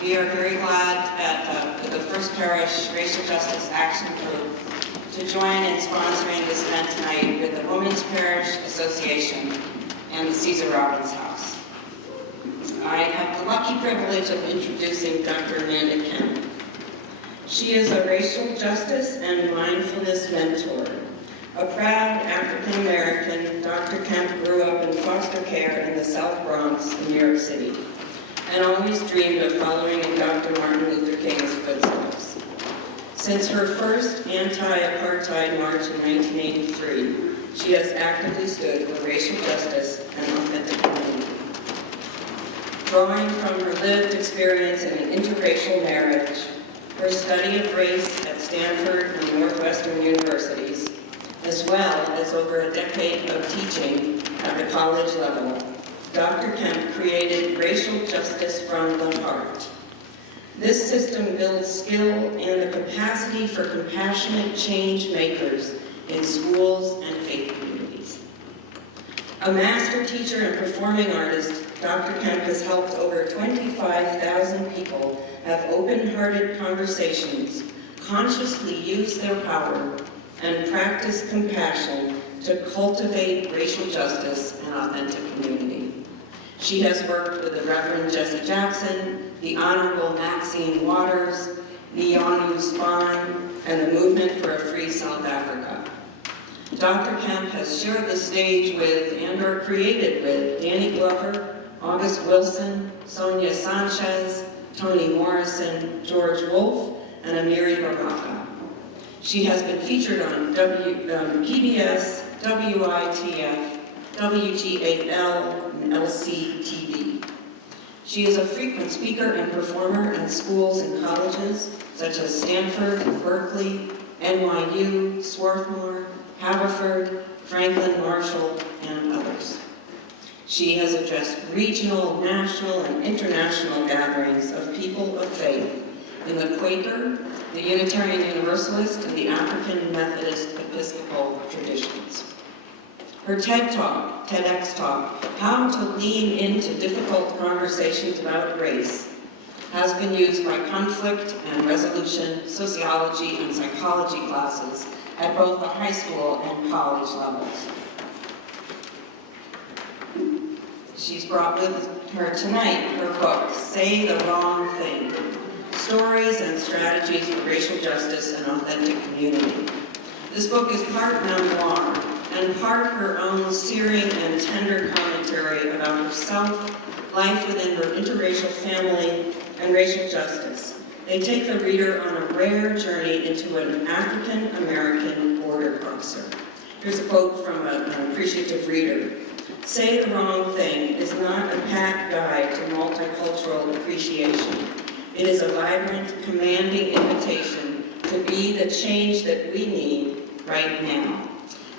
We are very glad at the First Parish Racial Justice Action Group to join in sponsoring this event tonight with the Women's Parish Association and the Cesar Robbins House. I have the lucky privilege of introducing Dr. Amanda Kemp. She is a racial justice and mindfulness mentor. A proud African American, Dr. Kemp grew up in foster care in the South Bronx in New York City, and always dreamed of following in Dr. Martin Luther King's footsteps. Since her first anti-apartheid march in 1983, she has actively stood for racial justice and authentic community. Drawing from her lived experience in an interracial marriage, her study of race at Stanford and Northwestern universities, as well as over a decade of teaching at the college level, Dr. Kemp created Racial Justice from the Heart. This system builds skill and the capacity for compassionate change makers in schools and faith communities. A master teacher and performing artist, Dr. Kemp has helped over 25,000 people have open-hearted conversations, consciously use their power, and practice compassion to cultivate racial justice and authentic community. She has worked with the Reverend Jesse Jackson, the Honorable Maxine Waters, the Yanu Spahn, and the Movement for a Free South Africa. Dr. Kemp has shared the stage with and/or created with Danny Glover, August Wilson, Sonia Sanchez, Toni Morrison, George Wolfe, and Amiri Baraka. She has been featured on PBS, WITF, WG8L, and LCTV. She is a frequent speaker and performer at schools and colleges such as Stanford, Berkeley, NYU, Swarthmore, Haverford, Franklin Marshall, and others. She has addressed regional, national, and international gatherings of people of faith in the Quaker, the Unitarian Universalist, and the African Methodist Episcopal traditions. Her TED Talk, TEDx Talk, How to Lean into Difficult Conversations About Race, has been used by conflict and resolution, sociology, and psychology classes at both the high school and college levels. She's brought with her tonight her book, Say the Wrong Thing, Stories and Strategies for Racial Justice and Authentic Community. This book is part memoir and part her own searing and tender commentary about herself, life within her interracial family, and racial justice. They take the reader on a rare journey into an African-American border crosser. Here's a quote from an appreciative reader. Say the Wrong Thing is not a pat guide to multicultural appreciation. It is a vibrant, commanding invitation to be the change that we need right now.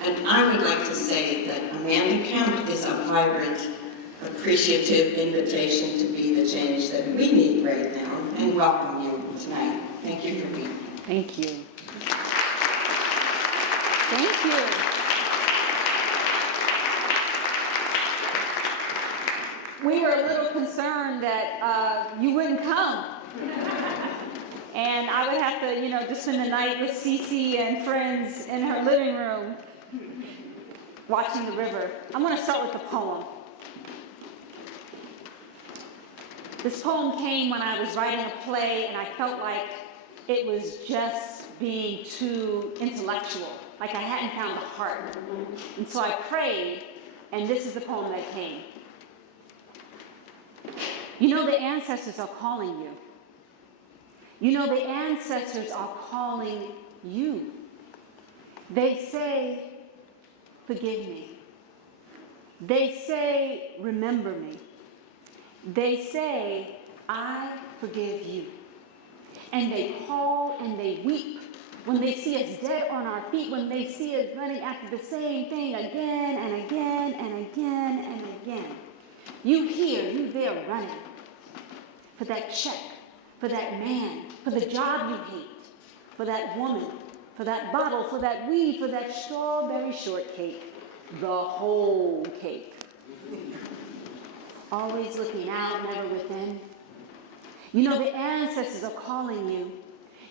And I would like to say that Amanda Kemp is a vibrant, appreciative invitation to be the change that we need right now, and welcome you tonight. Thank you for being here. Thank you. Thank you. We were a little concerned that you wouldn't come. And I would have to, just spend the night with Cece and friends in her living room watching the river. I'm going to start with a poem. This poem came when I was writing a play and I felt like it was just being too intellectual, like I hadn't found the heart. And so I prayed, and this is the poem that came. You know the ancestors are calling you. You know the ancestors are calling you. They say, forgive me. They say, remember me. They say, I forgive you. And they call and they weep when they see us dead on our feet, when they see us running after the same thing again and again and again and again. You here, you there running for that check, for that man, for the job you hate, for that woman, for that bottle, for that weed, for that strawberry shortcake, the whole cake. Always looking out, never within. You know the ancestors are calling you.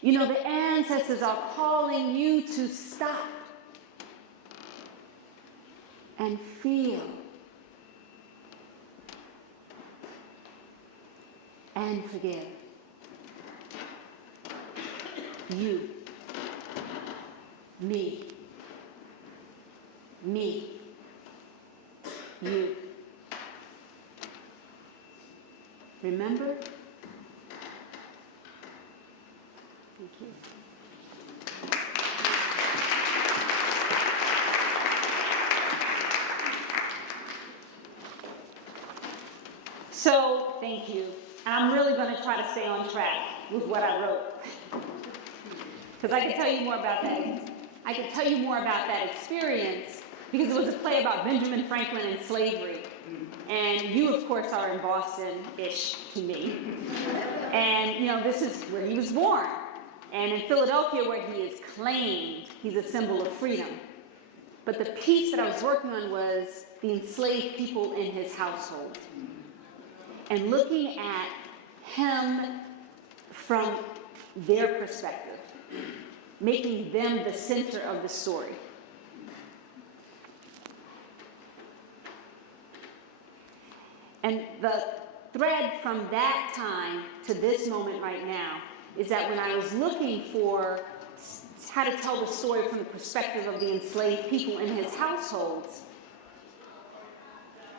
You know the ancestors are calling you to stop and feel and forgive. You, me, you. Remember? Thank you. So, thank you. And I'm really going to try to stay on track with what I wrote. Because I can tell you more about that. I can tell you more about that experience because it was a play about Benjamin Franklin and slavery. And you, of course, are in Boston-ish to me. And, you know, this is where he was born. And in Philadelphia, where he is claimed, he's a symbol of freedom. But the piece that I was working on was the enslaved people in his household. And looking at him from their perspective, making them the center of the story. And the thread from that time to this moment right now is that when I was looking for how to tell the story from the perspective of the enslaved people in his households,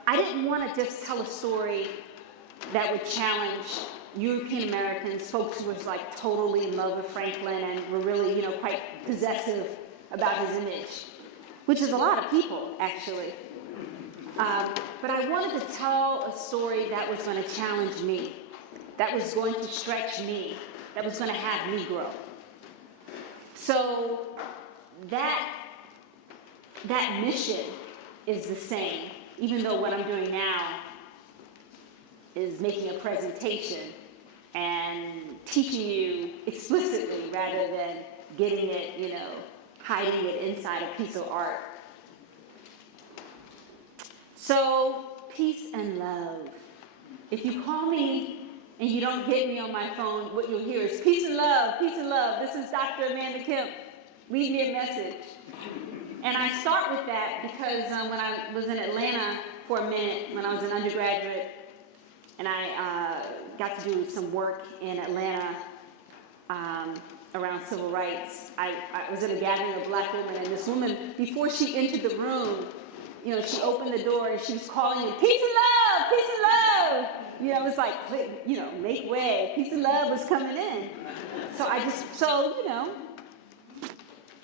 I didn't want to just tell a story that would challenge European Americans, folks who was like totally in love with Franklin and were really, you know, quite possessive about his image, which is a lot of people, actually. But I wanted to tell a story that was going to challenge me, that was going to stretch me, that was going to have me grow. So that mission is the same, even though what I'm doing now is making a presentation and teaching you explicitly rather than getting it, you know, hiding it inside a piece of art. So, peace and love. If you call me and you don't get me on my phone, what you'll hear is peace and love, peace and love. This is Dr. Amanda Kemp. Leave me a message. And I start with that because when I was in Atlanta for a minute, when I was an undergraduate, and I got to do some work in Atlanta around civil rights. I was at a gathering of black women, and this woman, before she entered the room, you know, she opened the door and she was calling me, peace and love, peace and love. You know, it was like, you know, make way. Peace and love was coming in. So you know,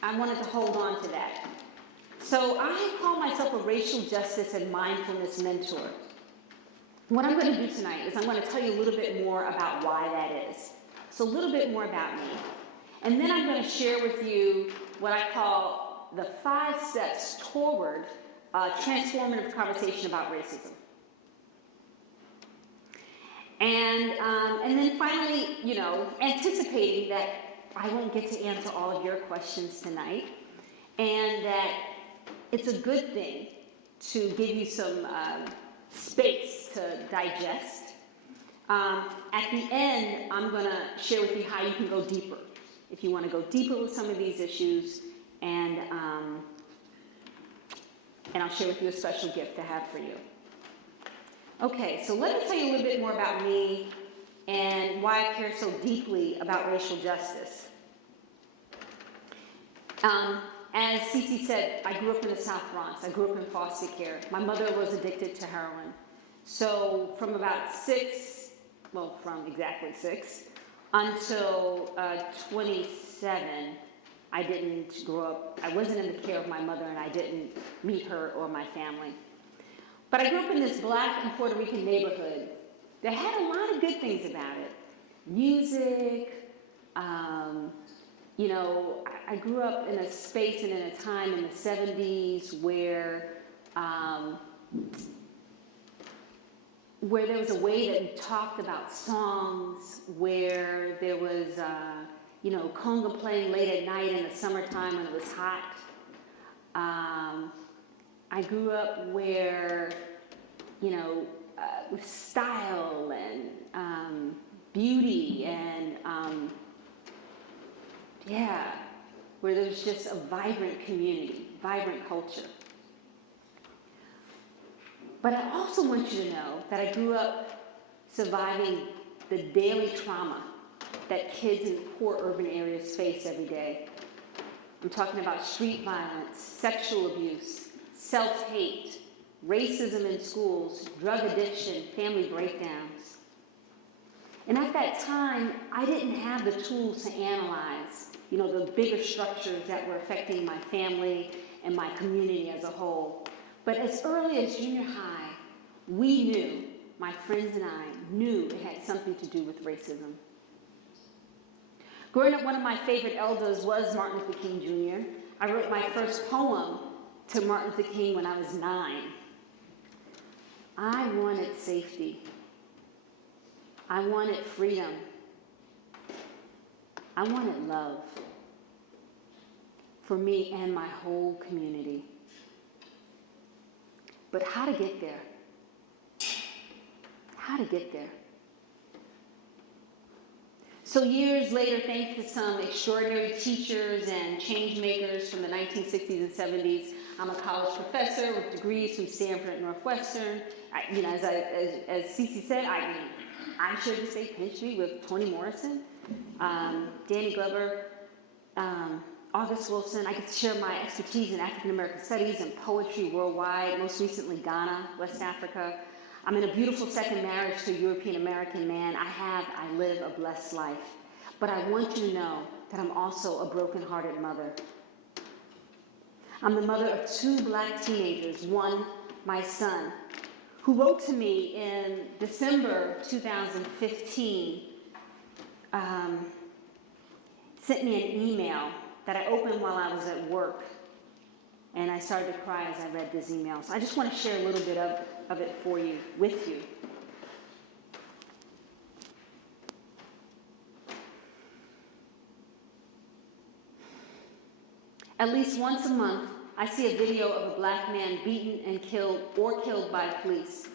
I wanted to hold on to that. So I call myself a racial justice and mindfulness mentor. What I'm going to do tonight is I'm going to tell you a little bit more about why that is. So a little bit more about me. And then I'm going to share with you what I call the 5 steps toward a transformative conversation about racism. And then finally, you know, anticipating that I won't get to answer all of your questions tonight, and that it's a good thing to give you some space to digest. At the end, I'm going to share with you how you can go deeper, if you want to go deeper with some of these issues, and I'll share with you a special gift to have for you. Okay, so let me tell you a little bit more about me and why I care so deeply about racial justice. As Cece said, I grew up in the South Bronx. I grew up in foster care. My mother was addicted to heroin. So from about 6, from exactly 6, until 27, I didn't grow up. I wasn't in the care of my mother, and I didn't meet her or my family. But I grew up in this black and Puerto Rican neighborhood that had a lot of good things about it. Music, you know, I grew up in a space and in a time in the 70s where there was a way that we talked about songs, where there was, you know, conga playing late at night in the summertime when it was hot. I grew up where, you know, with style and beauty and, where there's just a vibrant community, vibrant culture. But I also want you to know that I grew up surviving the daily trauma that kids in poor urban areas face every day. I'm talking about street violence, sexual abuse, self-hate, racism in schools, drug addiction, family breakdowns. And at that time, I didn't have the tools to analyze, the bigger structures that were affecting my family and my community as a whole. But as early as junior high, we knew, my friends and I knew it had something to do with racism. Growing up, one of my favorite elders was Martin Luther King Jr. I wrote my first poem to Martin Luther King when I was 9. I wanted safety. I wanted freedom. I wanted love for me and my whole community. But how to get there? How to get there? So years later, thanks to some extraordinary teachers and change makers from the 1960s and 70s, I'm a college professor with degrees from Stanford and Northwestern. As Cece said, I shared the state penitentiary with Toni Morrison, Danny Glover, August Wilson. I get to share my expertise in African American studies and poetry worldwide, most recently Ghana, West Africa. I'm in a beautiful second marriage to a European American man. I live a blessed life. But I want you to know that I'm also a broken-hearted mother. I'm the mother of 2 black teenagers, one, my son, who wrote to me in December 2015, sent me an email that I opened while I was at work, and I started to cry as I read this email. So I just want to share a little bit of it with you. At least once a month, I see a video of a black man beaten and killed by police.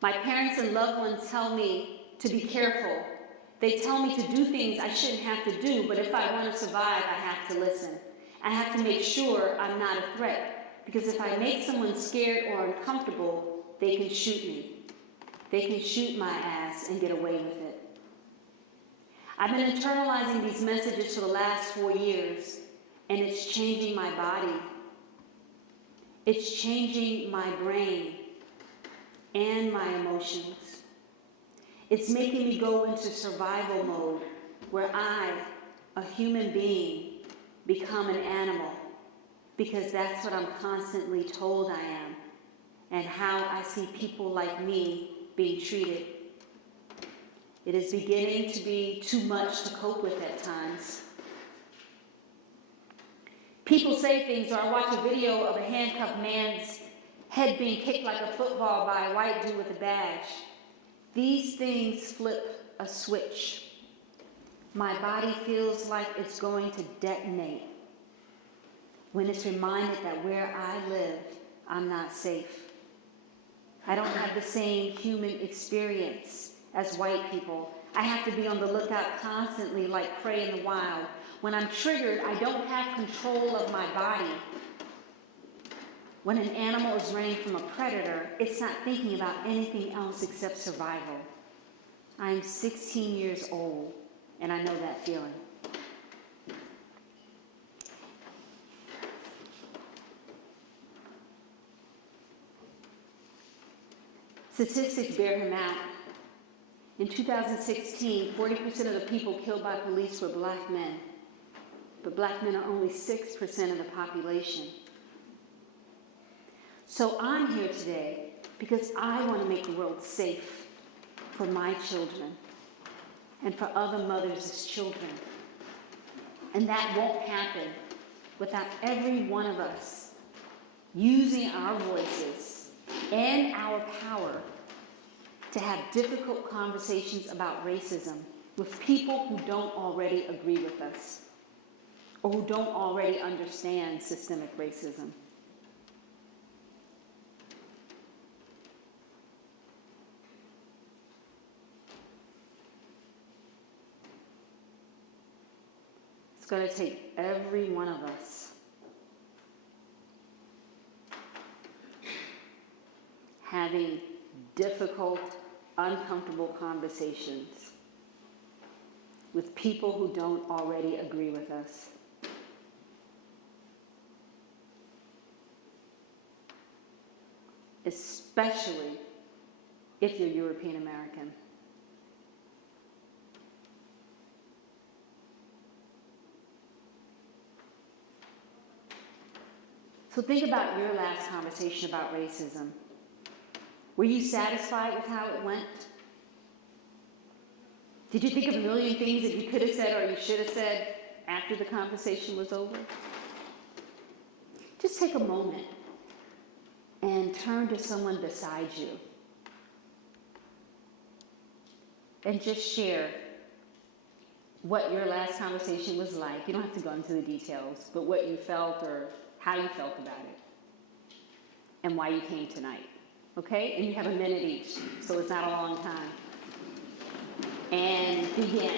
My parents and loved ones tell me to be careful. They tell me to do things I shouldn't have to do, but if I want to survive, I have to listen. I have to make sure I'm not a threat, because if I make someone scared or uncomfortable, they can shoot me. They can shoot my ass and get away with it. I've been internalizing these messages for the last 4 years, and it's changing my body. It's changing my brain and my emotions. It's making me go into survival mode, where I, a human being, become an animal, because that's what I'm constantly told I am, and how I see people like me being treated. It is beginning to be too much to cope with at times. People say things, or I watch a video of a handcuffed man's head being kicked like a football by a white dude with a badge. These things flip a switch. My body feels like it's going to detonate when it's reminded that where I live, I'm not safe. I don't have the same human experience as white people. I have to be on the lookout constantly like prey in the wild. When I'm triggered, I don't have control of my body. When an animal is running from a predator, it's not thinking about anything else except survival. I'm 16 years old, and I know that feeling. Statistics bear him out. In 2016, 40% of the people killed by police were black men, but black men are only 6% of the population. So I'm here today because I want to make the world safe for my children and for other mothers' children. And that won't happen without every one of us using our voices and our power to have difficult conversations about racism with people who don't already agree with us or who don't already understand systemic racism. It's going to take every one of us having difficult, uncomfortable conversations with people who don't already agree with us. Especially if you're European American. So think about your last conversation about racism. Were you satisfied with how it went? Did you think of a million things that you could have said or you should have said after the conversation was over? Just take a moment and turn to someone beside you and just share what your last conversation was like. You don't have to go into the details, but what you felt or how you felt about it and why you came tonight. Okay? And you have a minute each, so it's not a long time. And begin.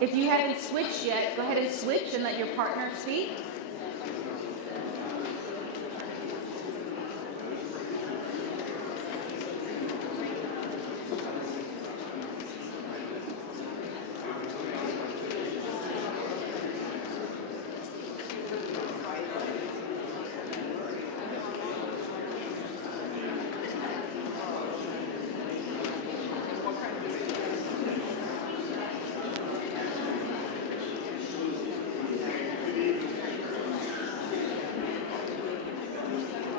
If you haven't switched yet, go ahead and switch and let your partner speak.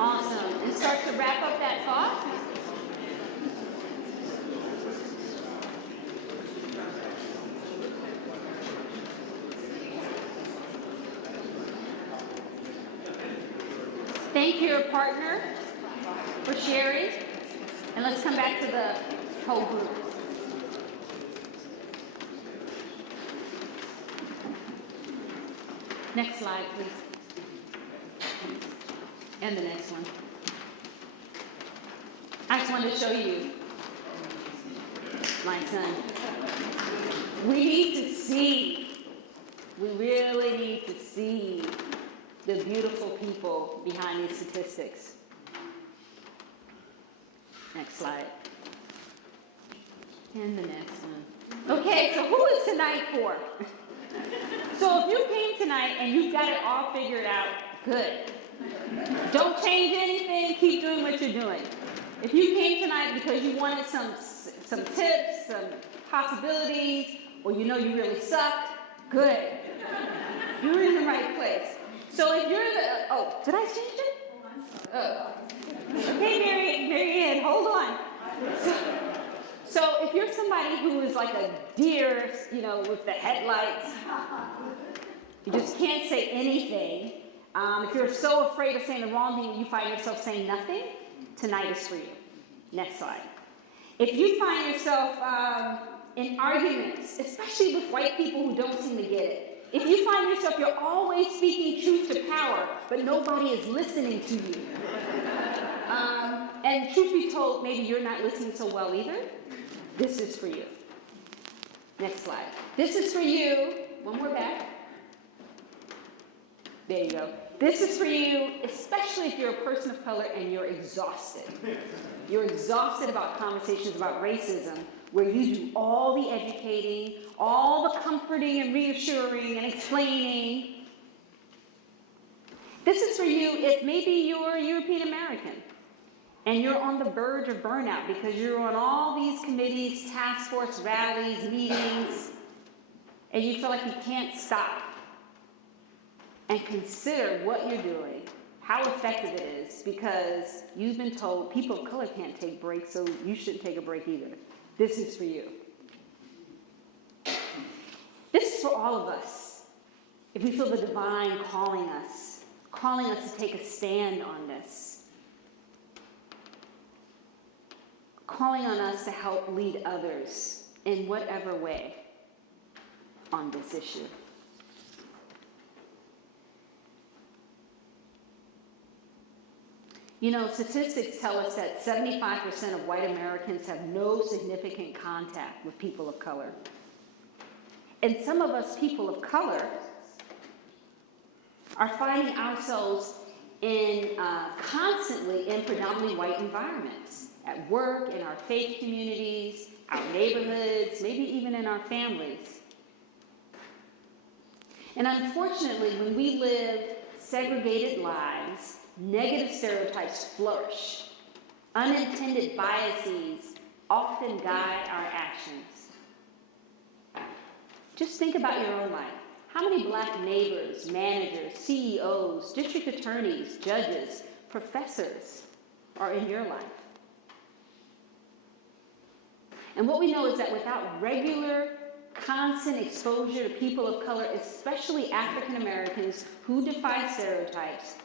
Awesome. And start to wrap up that thought. Thank your partner for sharing. And let's come back to the whole group. Next slide, please. And the next one. I just wanted to show you my son. We need to see, we really need to see the beautiful people behind these statistics. Next slide. And the next one. Okay, so who is tonight for? So if you came tonight and you've got it all figured out, good. Don't change anything, keep doing what you're doing. If you came tonight because you wanted some tips, some possibilities, or you know you really sucked, good. You're in the right place. So if you're did I change it? Oh. Okay, Mary Ann, hold on. So if you're somebody who is like a deer, with the headlights, you just can't say anything. If you're so afraid of saying the wrong thing, you find yourself saying nothing, tonight is for you. Next slide. If you find yourself in arguments, especially with white people who don't seem to get it, if you find yourself you're always speaking truth to power, but nobody is listening to you, and truth be told, maybe you're not listening so well either, this is for you. Next slide. This is for you. One more back. There you go. This is for you, especially if you're a person of color and you're exhausted. You're exhausted about conversations about racism, where you do all the educating, all the comforting and reassuring and explaining. This is for you if maybe you're European American And you're on the verge of burnout because you're on all these committees, task force rallies, meetings, and you feel like you can't stop and consider what you're doing, how effective it is, because you've been told people of color can't take breaks, so you shouldn't take a break either. This is for you. This is for all of us. If we feel the divine calling us to take a stand on this, calling on us to help lead others in whatever way on this issue. You know, statistics tell us that 75% of white Americans have no significant contact with people of color. And some of us people of color are finding ourselves constantly in predominantly white environments, at work, in our faith communities, our neighborhoods, maybe even in our families. And unfortunately, when we live segregated lives, negative stereotypes flourish. Unintended biases often guide our actions. Just think about your own life. How many black neighbors, managers, CEOs, district attorneys, judges, professors are in your life? And what we know is that without regular, constant exposure to people of color, especially African Americans who defy stereotypes,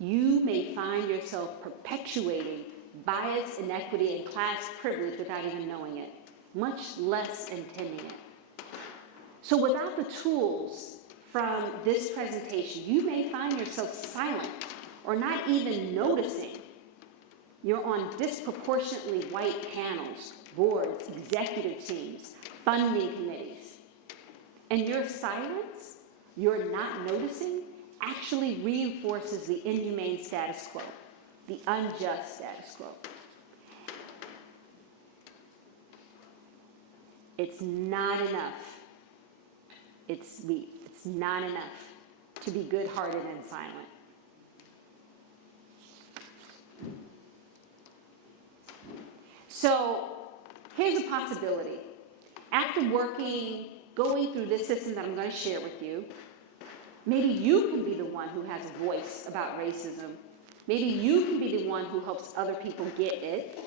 you may find yourself perpetuating bias, inequity, and class privilege without even knowing it, much less intending it. So without the tools from this presentation, you may find yourself silent or not even noticing you're on disproportionately white panels, boards, executive teams, funding committees. And your silence, your not noticing, actually reinforces the inhumane status quo, the unjust status quo. It's not enough. It's not enough to be good-hearted and silent. So here's a possibility. After going through this system that I'm going to share with you, maybe you can be the one who has a voice about racism. Maybe you can be the one who helps other people get it.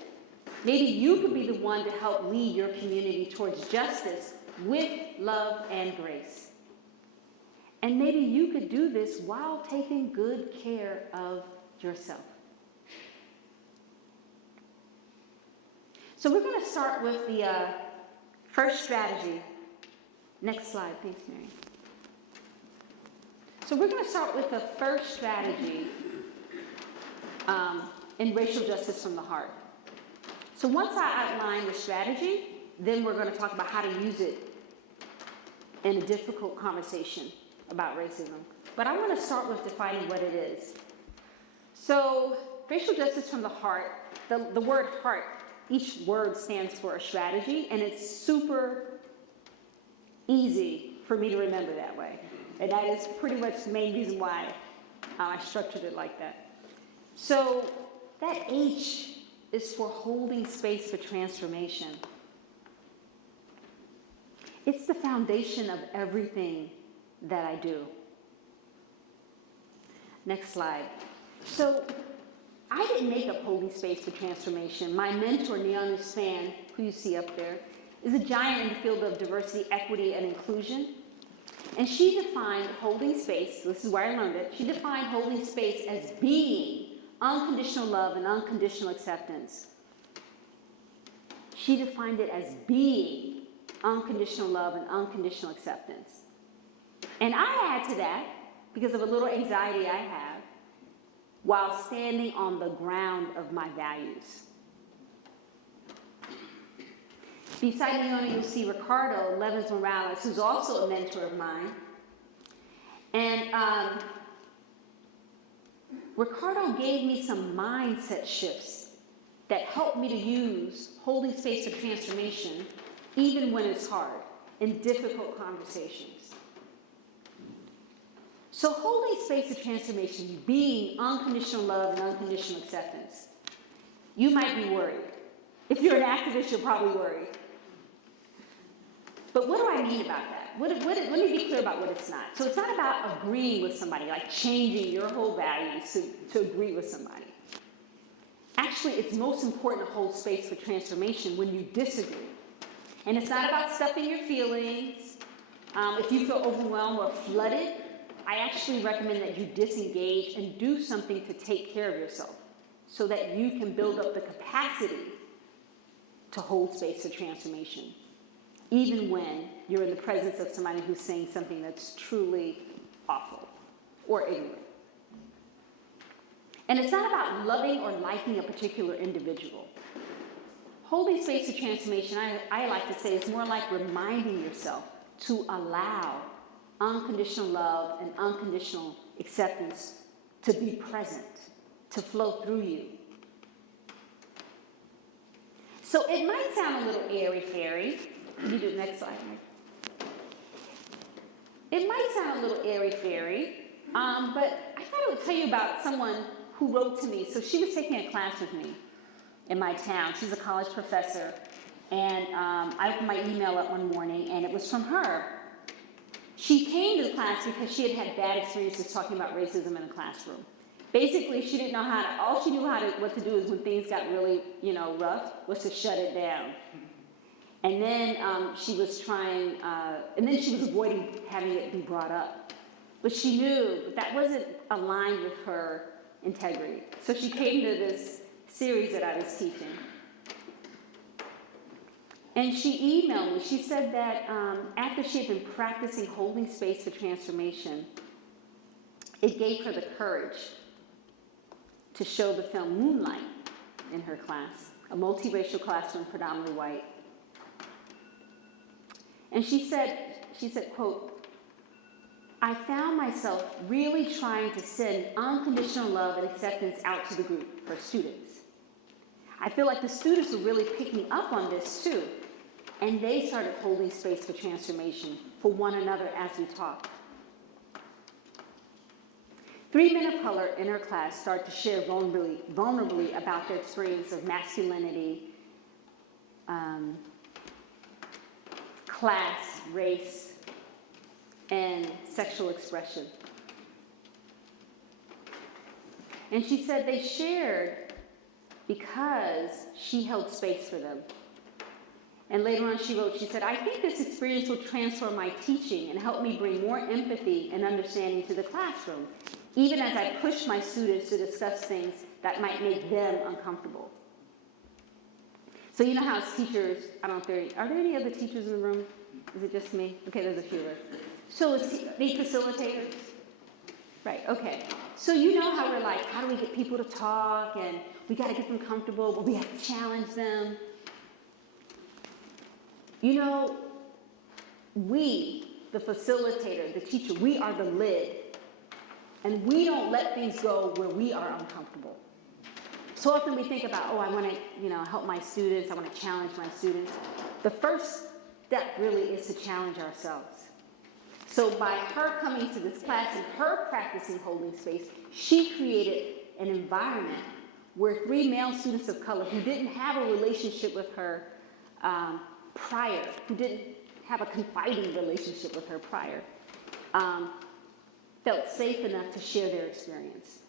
Maybe you could be the one to help lead your community towards justice with love and grace. And maybe you could do this while taking good care of yourself. So we're going to start with the first strategy. Next slide, thanks, Mary. So we're going to start with the first strategy in racial justice from the heart. So once I outline the strategy, then we're going to talk about how to use it in a difficult conversation about racism. But I want to start with defining what it is. So racial justice from the heart, the word heart, each word stands for a strategy, and it's super easy for me to remember that way. And that is pretty much the main reason why I structured it like that. So that H is for holding space for transformation. It's the foundation of everything that I do. Next slide. So I didn't make up holding space for transformation. My mentor, Neonu Span, who you see up there, is a giant in the field of diversity, equity, and inclusion. And she defined holding space, this is where I learned it, she defined holding space as being unconditional love and unconditional acceptance. She defined it as being unconditional love and unconditional acceptance. And I add to that, because of a little anxiety I have, while standing on the ground of my values. Beside Neonu, you'll see Ricardo Levins Morales, who's also a mentor of mine. And Ricardo gave me some mindset shifts that helped me to use holding space for transformation, even when it's hard, in difficult conversations. So holding space for transformation, being unconditional love and unconditional acceptance, you might be worried. If you're an activist, you're probably worried. But what do I mean about that? Let me be clear about what it's not. So it's not about agreeing with somebody, like changing your whole values to agree with somebody. Actually, it's most important to hold space for transformation when you disagree. And it's not about stuffing your feelings. If you feel overwhelmed or flooded, I actually recommend that you disengage and do something to take care of yourself so that you can build up the capacity to hold space for transformation, even when you're in the presence of somebody who's saying something that's truly awful or ignorant. And it's not about loving or liking a particular individual. Holding space for transformation, I like to say, is more like reminding yourself to allow unconditional love and unconditional acceptance to be present, to flow through you. So it might sound a little airy-fairy. Can you do the next slide, Mike? It might sound a little airy-fairy, but I thought I would tell you about someone who wrote to me. So she was taking a class with me in my town. She's a college professor, and I opened my email up one morning, and it was from her. She came to the class because she had had bad experiences talking about racism in the classroom. Basically, she didn't know how to, all she knew what to do is when things got really, rough, was to shut it down. And then she was avoiding having it be brought up. But she knew that wasn't aligned with her integrity. So she came to this series that I was teaching. And she emailed me. She said that after she had been practicing holding space for transformation, it gave her the courage to show the film Moonlight in her class, a multiracial classroom, predominantly white. And she said, quote, "I found myself really trying to send unconditional love and acceptance out to the group, for students. I feel like the students were really picking up on this too, and they started holding space for transformation for one another as we talked. 3 men of color in her class started to share vulnerably about their experience of masculinity, class, race, and sexual expression. And she said they shared because she held space for them. And later on she wrote, she said, "I think this experience will transform my teaching and help me bring more empathy and understanding to the classroom, even as I push my students to discuss things that might make them uncomfortable." So you know how as teachers, I don't know if are there any other teachers in the room? Is it just me? Okay, there's a few. So as the facilitators? Right, okay. So you know how we're like, how do we get people to talk, and we got to get them comfortable, but we have to challenge them. You know, we, the facilitator, the teacher, we are the lid. And we don't let things go where we are uncomfortable. So often we think about, I want to, help my students, I want to challenge my students. The first step really is to challenge ourselves. So by her coming to this class and her practicing holding space, she created an environment where 3 male students of color who didn't have a relationship with her prior, who didn't have a confiding relationship with her prior, felt safe enough to share their experience.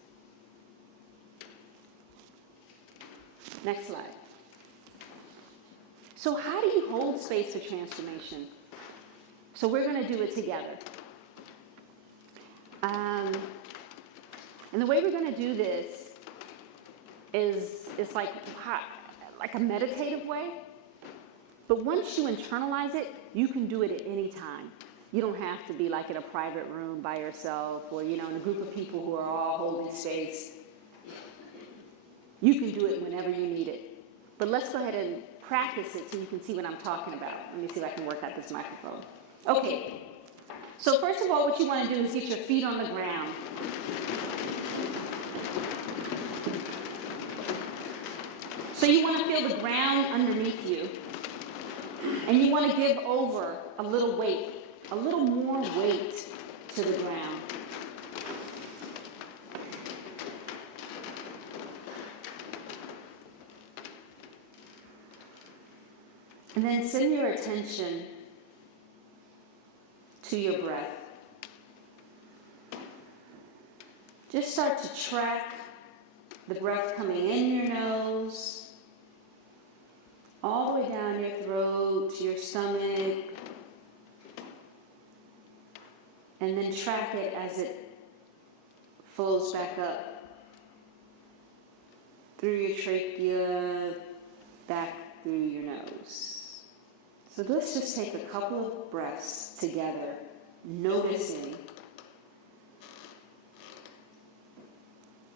Next slide. So how do you hold space for transformation? So we're going to do it together. And the way we're going to do this is like a meditative way. But once you internalize it, you can do it at any time. You don't have to be like in a private room by yourself or, in a group of people who are all holding space. You can do it whenever you need it. But let's go ahead and practice it so you can see what I'm talking about. Let me see if I can work out this microphone. Okay. So first of all, what you want to do is get your feet on the ground. So you want to feel the ground underneath you. And you want to give over a little weight, a little more weight to the ground. And then send your attention to your breath. Just start to track the breath coming in your nose, all the way down your throat to your stomach, and then track it as it flows back up through your trachea, back through your nose. So let's just take a couple of breaths together, noticing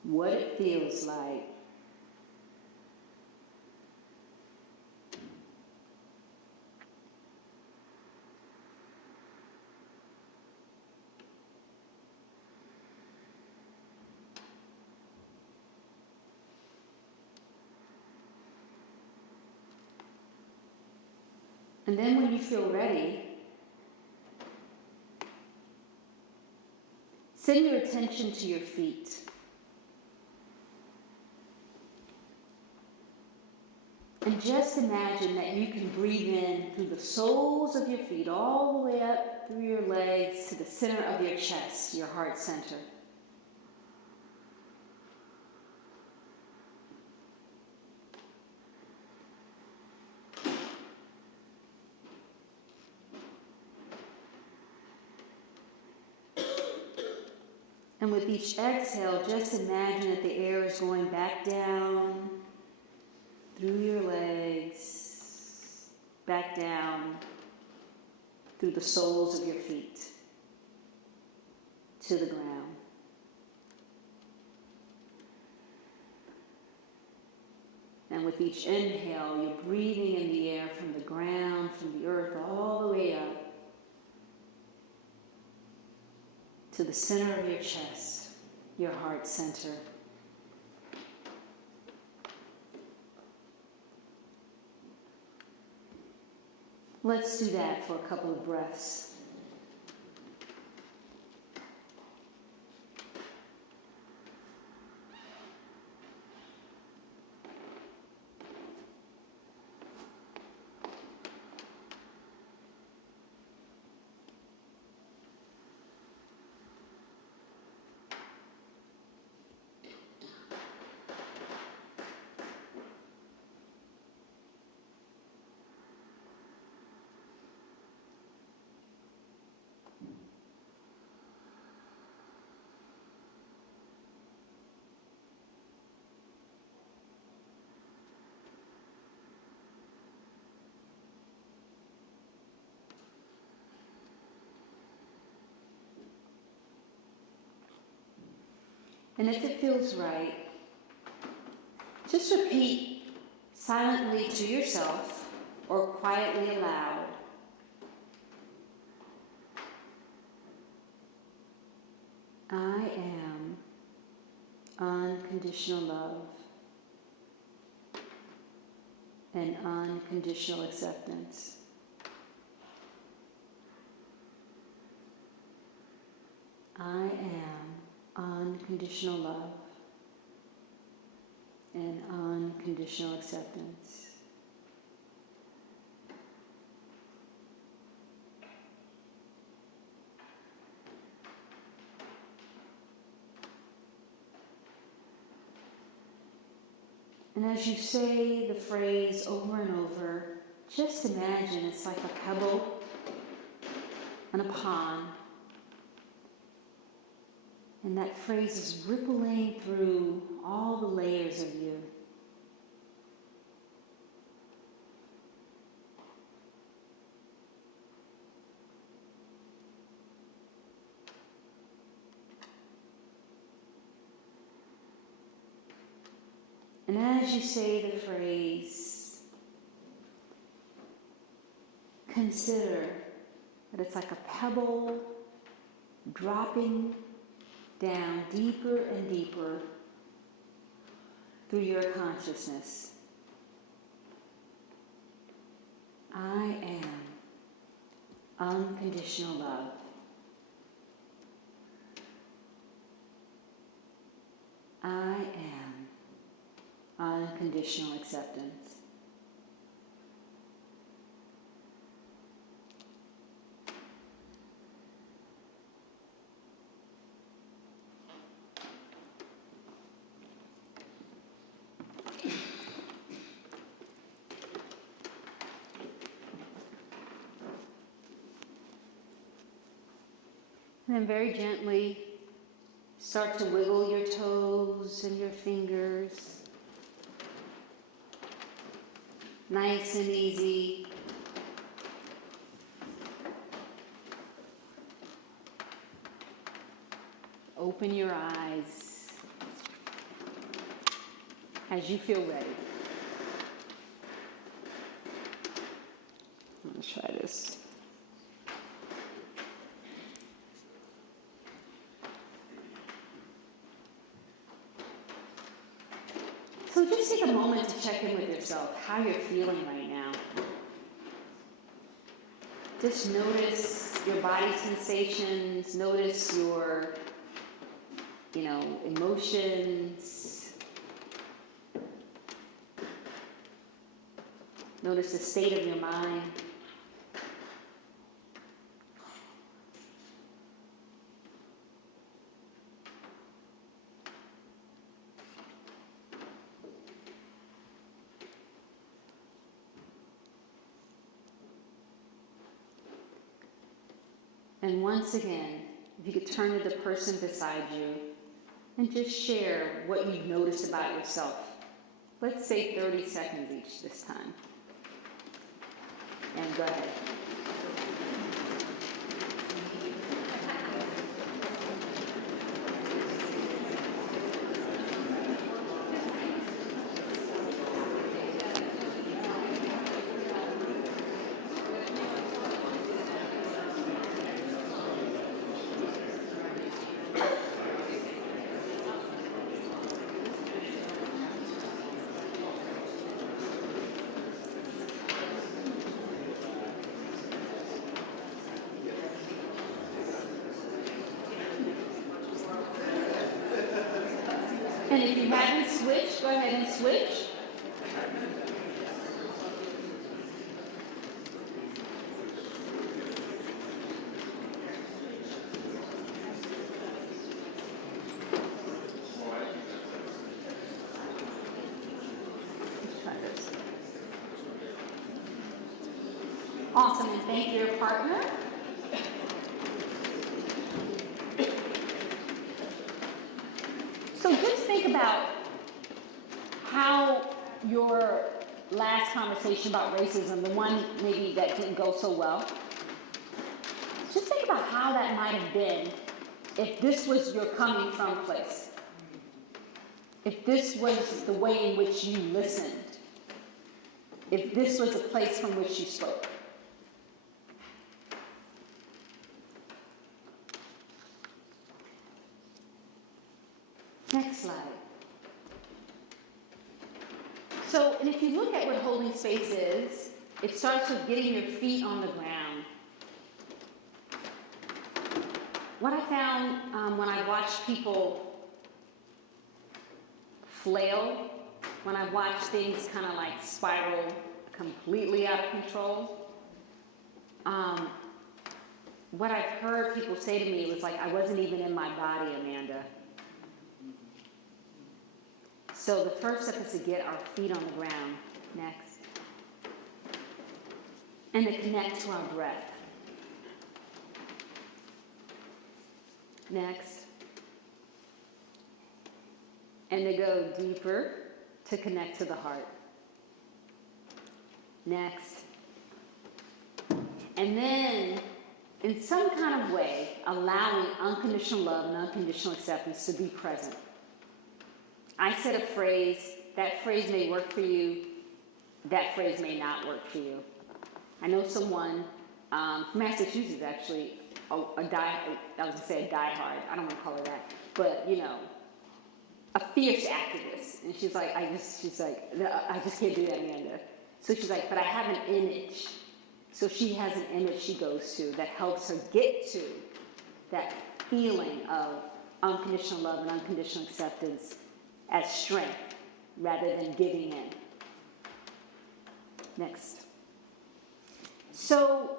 what it feels like. And then when you feel ready, send your attention to your feet. And just imagine that you can breathe in through the soles of your feet, all the way up through your legs to the center of your chest, your heart center. And with each exhale, just imagine that the air is going back down through your legs, back down through the soles of your feet to the ground. And with each inhale, you're breathing in the air from the ground, from the earth, all the way up to the center of your chest, your heart center. Let's do that for a couple of breaths. And if it feels right, just repeat silently to yourself or quietly aloud, I am unconditional love and unconditional acceptance. I am unconditional love and unconditional acceptance. And as you say the phrase over and over, just imagine it's like a pebble in a pond. And that phrase is rippling through all the layers of you. And as you say the phrase, consider that it's like a pebble dropping down deeper and deeper through your consciousness. I am unconditional love. I am unconditional acceptance. And then very gently start to wiggle your toes and your fingers. Nice and easy. Open your eyes as you feel ready. Let's try this. So just take a moment to check in with yourself, how you're feeling right now. Just notice your body sensations, notice your, emotions. Notice the state of your mind. And once again, if you could turn to the person beside you and just share what you've noticed about yourself. Let's say 30 seconds each this time. And go ahead. And if you haven't switched, go ahead and switch. Let's try this. Awesome, and thank your partner. So just think about how your last conversation about racism, the one maybe that didn't go so well, just think about how that might have been if this was your coming from place. If this was the way in which you listened. If this was the place from which you spoke. Next slide. So, and if you look at what holding space is, it starts with getting your feet on the ground. What I found when I watched people flail, when I watched things kind of like spiral completely out of control, what I've heard people say to me was like, I wasn't even in my body, Amanda. So the first step is to get our feet on the ground. Next. And to connect to our breath. Next. And to go deeper to connect to the heart. Next. And then, in some kind of way, allowing unconditional love and unconditional acceptance to be present. I said a phrase, that phrase may work for you, that phrase may not work for you. I know someone from Massachusetts actually, I was going to say a diehard, I don't want to call her that, but a fierce activist. And she's like, I just can't do that, Amanda. So she's like, but I have an image. So she has an image she goes to that helps her get to that feeling of unconditional love and unconditional acceptance as strength rather than giving in. Next. So,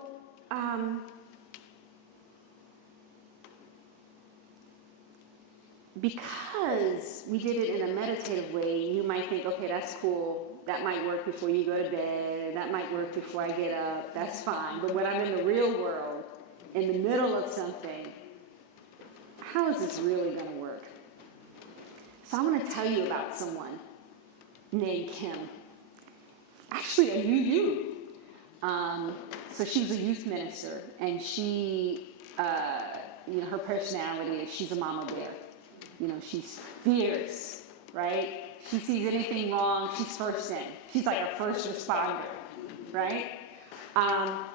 because we did it in a meditative way, you might think, okay, that's cool. That might work before you go to bed. That might work before I get up. That's fine. But when I'm in the real world, in the middle of something, how is this really going to work? So I want to tell you about someone named Kim. Actually, a UU. So she was a youth minister, and she, her personality is she's a mama bear. She's fierce, right? She sees anything wrong, she's first in. She's like a first responder, right?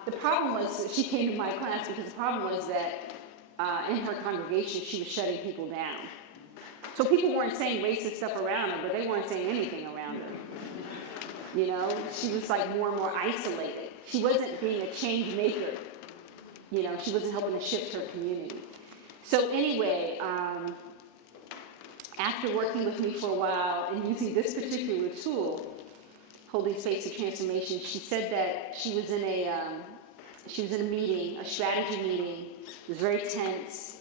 The problem was that she came to my class because the problem was that in her congregation, she was shutting people down. So people weren't saying racist stuff around her, but they weren't saying anything around her. She was like more and more isolated. She wasn't being a change maker. She wasn't helping to shift her community. So anyway, after working with me for a while and using this particular tool, Holding Space for Transformation, she said that she was in a meeting, a strategy meeting. It was very tense.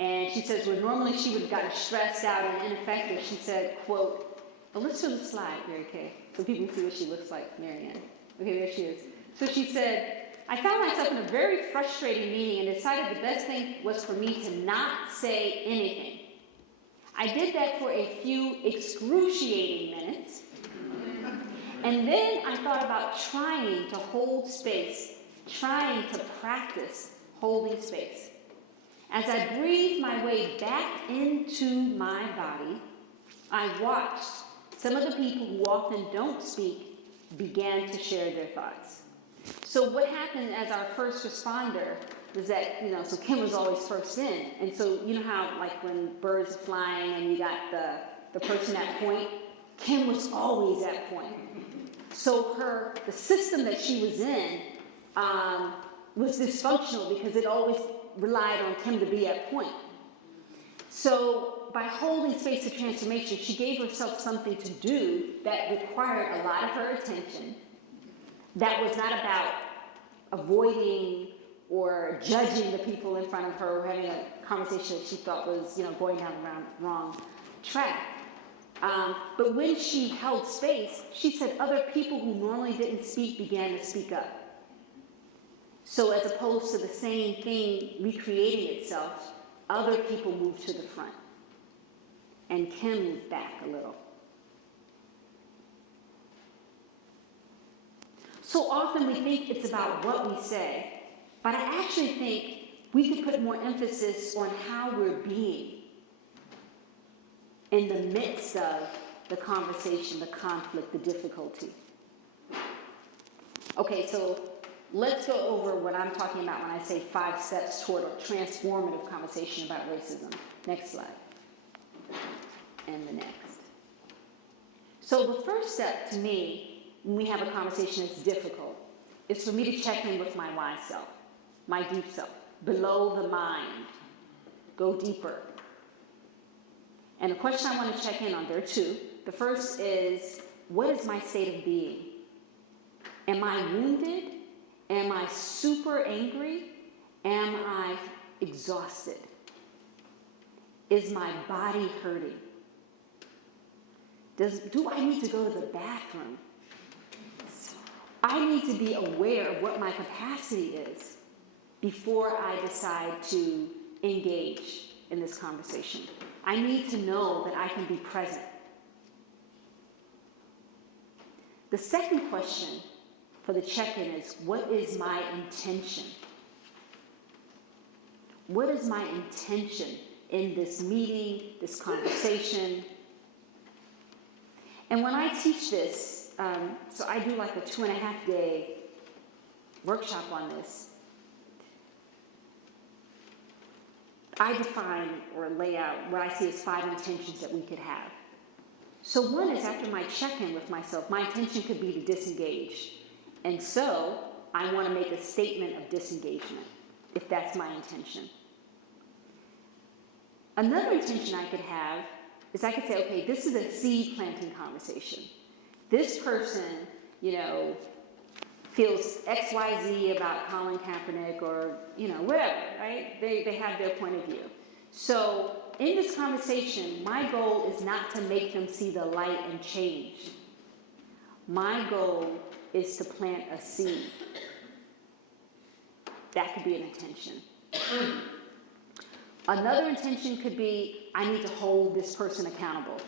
And she says, where normally she would have gotten stressed out and ineffective, she said, quote, well, let's show the slide, Mary Kay, so people can see what she looks like, Marianne. Okay, there she is. So she said, I found myself in a very frustrating meeting and decided the best thing was for me to not say anything. I did that for a few excruciating minutes. And then I thought about trying to hold space, trying to practice holding space. As I breathed my way back into my body, I watched some of the people who often don't speak began to share their thoughts. So what happened as our first responder was that, so Kim was always first in. And so you know how like when birds are flying and you got the person at point? Kim was always at point. So the system that she was in was dysfunctional because it always relied on Kim to be at point. So by holding Space of Transformation, she gave herself something to do that required a lot of her attention. That was not about avoiding or judging the people in front of her or having a conversation that she thought was, going down the wrong track. But when she held space, she said other people who normally didn't speak began to speak up. So as opposed to the same thing recreating itself, other people moved to the front. And Kim moved back a little. So often we think it's about what we say, but I actually think we could put more emphasis on how we're being in the midst of the conversation, the conflict, the difficulty. Okay, so let's go over what I'm talking about when I say 5 steps toward a transformative conversation about racism. Next slide. And the next. So the first step to me, when we have a conversation that's difficult, is for me to check in with my wise self, my deep self, below the mind. Go deeper. And the question I want to check in on, there are 2. The first is, what is my state of being? Am I wounded? Am I super angry? Am I exhausted? Is my body hurting? Do I need to go to the bathroom? I need to be aware of what my capacity is before I decide to engage in this conversation. I need to know that I can be present. The second question for the check-in is, what is my intention? What is my intention in this meeting, this conversation? And when I teach this, so I do like a 2.5-day workshop on this, I define or lay out what I see as 5 intentions that we could have. So one is, after my check-in with myself, my intention could be to disengage. And so I want to make a statement of disengagement, if that's my intention. Another intention I could have is I could say, okay, this is a seed planting conversation. This person, feels XYZ about Colin Kaepernick or, whatever, right? They have their point of view. So in this conversation, my goal is not to make them see the light and change. My goal is to plant a seed. That could be an intention. Another intention could be, I need to hold this person accountable.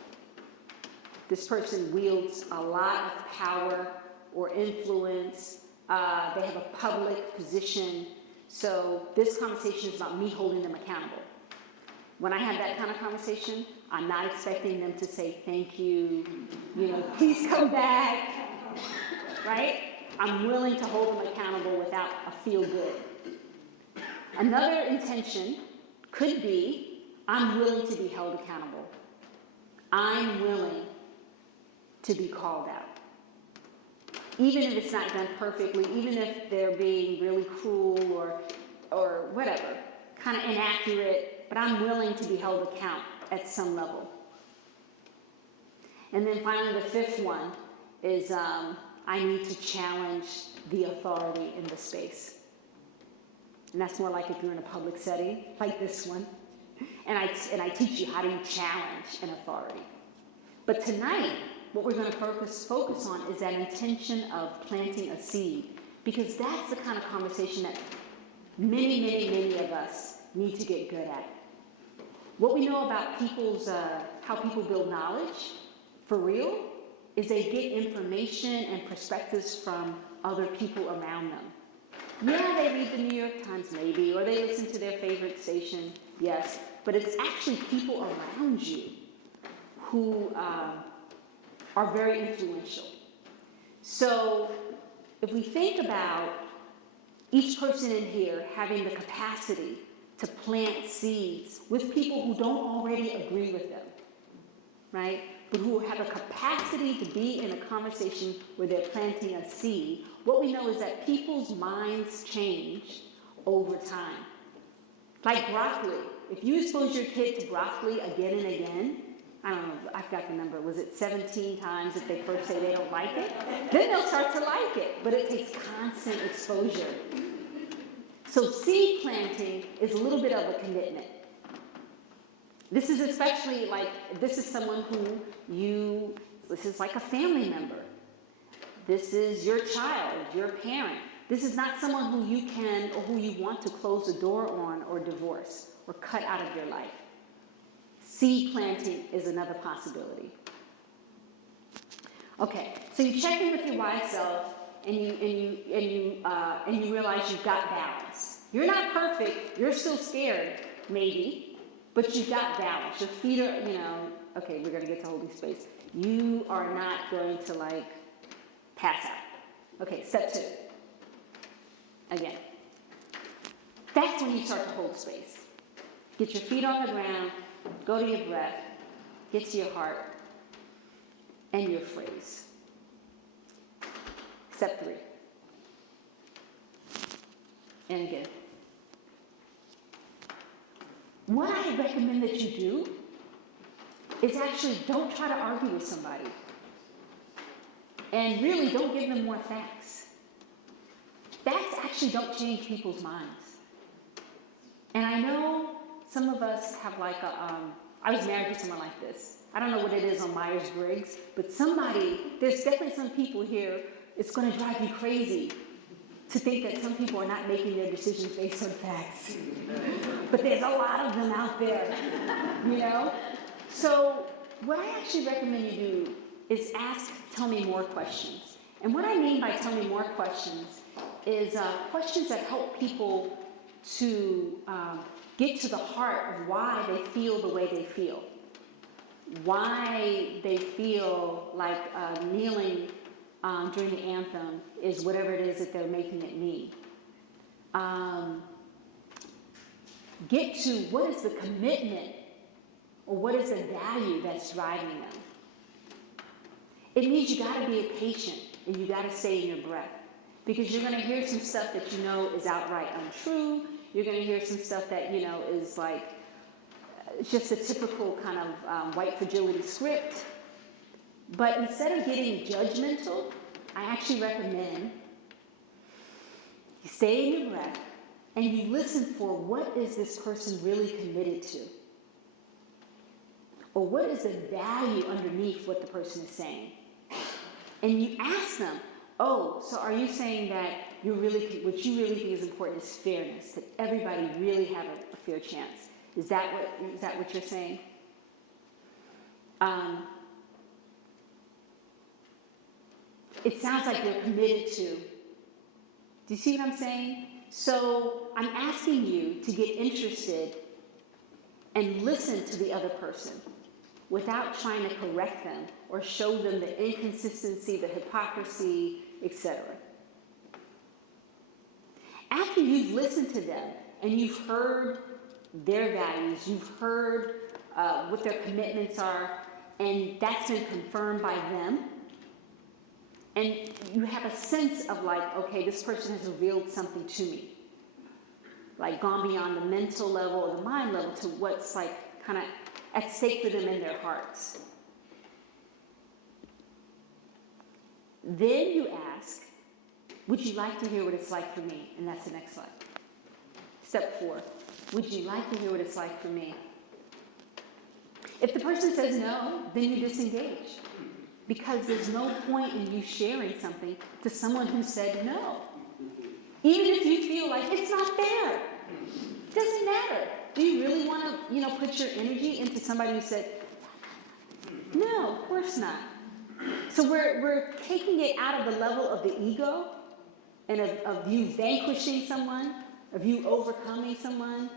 This person wields a lot of power or influence. They have a public position. So this conversation is about me holding them accountable. When I have that kind of conversation, I'm not expecting them to say thank you, please come back, right? I'm willing to hold them accountable without a feel good. Another intention could be, I'm willing to be held accountable. I'm willing to be called out. Even if it's not done perfectly, even if they're being really cruel or whatever, kind of inaccurate, but I'm willing to be held account at some level. And then finally, the fifth one is I need to challenge the authority in the space. And that's more like if you're in a public setting, like this one. And I teach you how do you challenge an authority. But tonight, what we're going to focus on is that intention of planting a seed. Because that's the kind of conversation that many of us need to get good at. What we know about how people build knowledge, for real, is they get information and perspectives from other people around them. Yeah, they read the New York Times maybe, or they listen to their favorite station, yes, but it's actually people around you who are very influential. So if we think about each person in here having the capacity to plant seeds with people who don't already agree with them, right? But who have a capacity to be in a conversation where they're planting a seed, what we know is that people's minds change over time. Like broccoli. If you expose your kid to broccoli again and again, I don't know, I've got the number, was it 17 times if they first say they don't like it? Then they'll start to like it, but it takes constant exposure. So seed planting is a little bit of a commitment. This is especially this is someone this is like a family member. This is your child, your parent. This is not someone who you can or who you want to close the door on or divorce or cut out of your life. Seed planting is another possibility. Okay, so you check in with your wise self and you realize you've got balance. You're not perfect, you're still scared, maybe, but you've got balance. Your feet are, okay, we're gonna get to holding space. You are not going to pass out. Okay, step 2. Again. That's when you start to hold space. Get your feet on the ground, go to your breath, get to your heart, and your phrase. Step 3. And again. What I recommend that you do is actually don't try to argue with somebody. And really don't give them more facts. Facts actually don't change people's minds. And I know some of us have I was married to someone like this. I don't know what it is on Myers-Briggs, but there's definitely some people here, it's going to drive you crazy to think that some people are not making their decisions based on facts. But there's a lot of them out there, So what I actually recommend you do is tell me more questions. And what I mean by tell me more questions is questions that help people to get to the heart of why they feel the way they feel. Why they feel like kneeling during the anthem is whatever it is that they're making it mean. Get to what is the commitment or what is the value that's driving them. It means you got to be patient and you got to stay in your breath because you're going to hear some stuff that is outright untrue. You're going to hear some stuff that is just a typical kind of white fragility script. But instead of getting judgmental, I actually recommend you stay in your breath and you listen for what is this person really committed to? Or what is the value underneath what the person is saying? And you ask them, so are you saying that what you really think is important is fairness, that everybody really have a fair chance? Is that what you're saying? It sounds like you're committed to. Do you see what I'm saying? So I'm asking you to get interested and listen to the other person without trying to correct them or show them the inconsistency, the hypocrisy, etc. After you've listened to them and you've heard their values, you've heard what their commitments are, and that's been confirmed by them, and you have a sense of like, okay, this person has revealed something to me, like gone beyond the mental level or the mind level to what's like kind of at stake for them in their hearts. Then you ask, would you like to hear what it's like for me? And that's the next slide. Step 4, would you like to hear what it's like for me? If the person says no, then you disengage. Because there's no point in you sharing something to someone who said no. Even if you feel like it's not fair. It doesn't matter. Do you really want to, put your energy into somebody who said, no, of course not. So we're taking it out of the level of the ego and of you vanquishing someone, of you overcoming someone,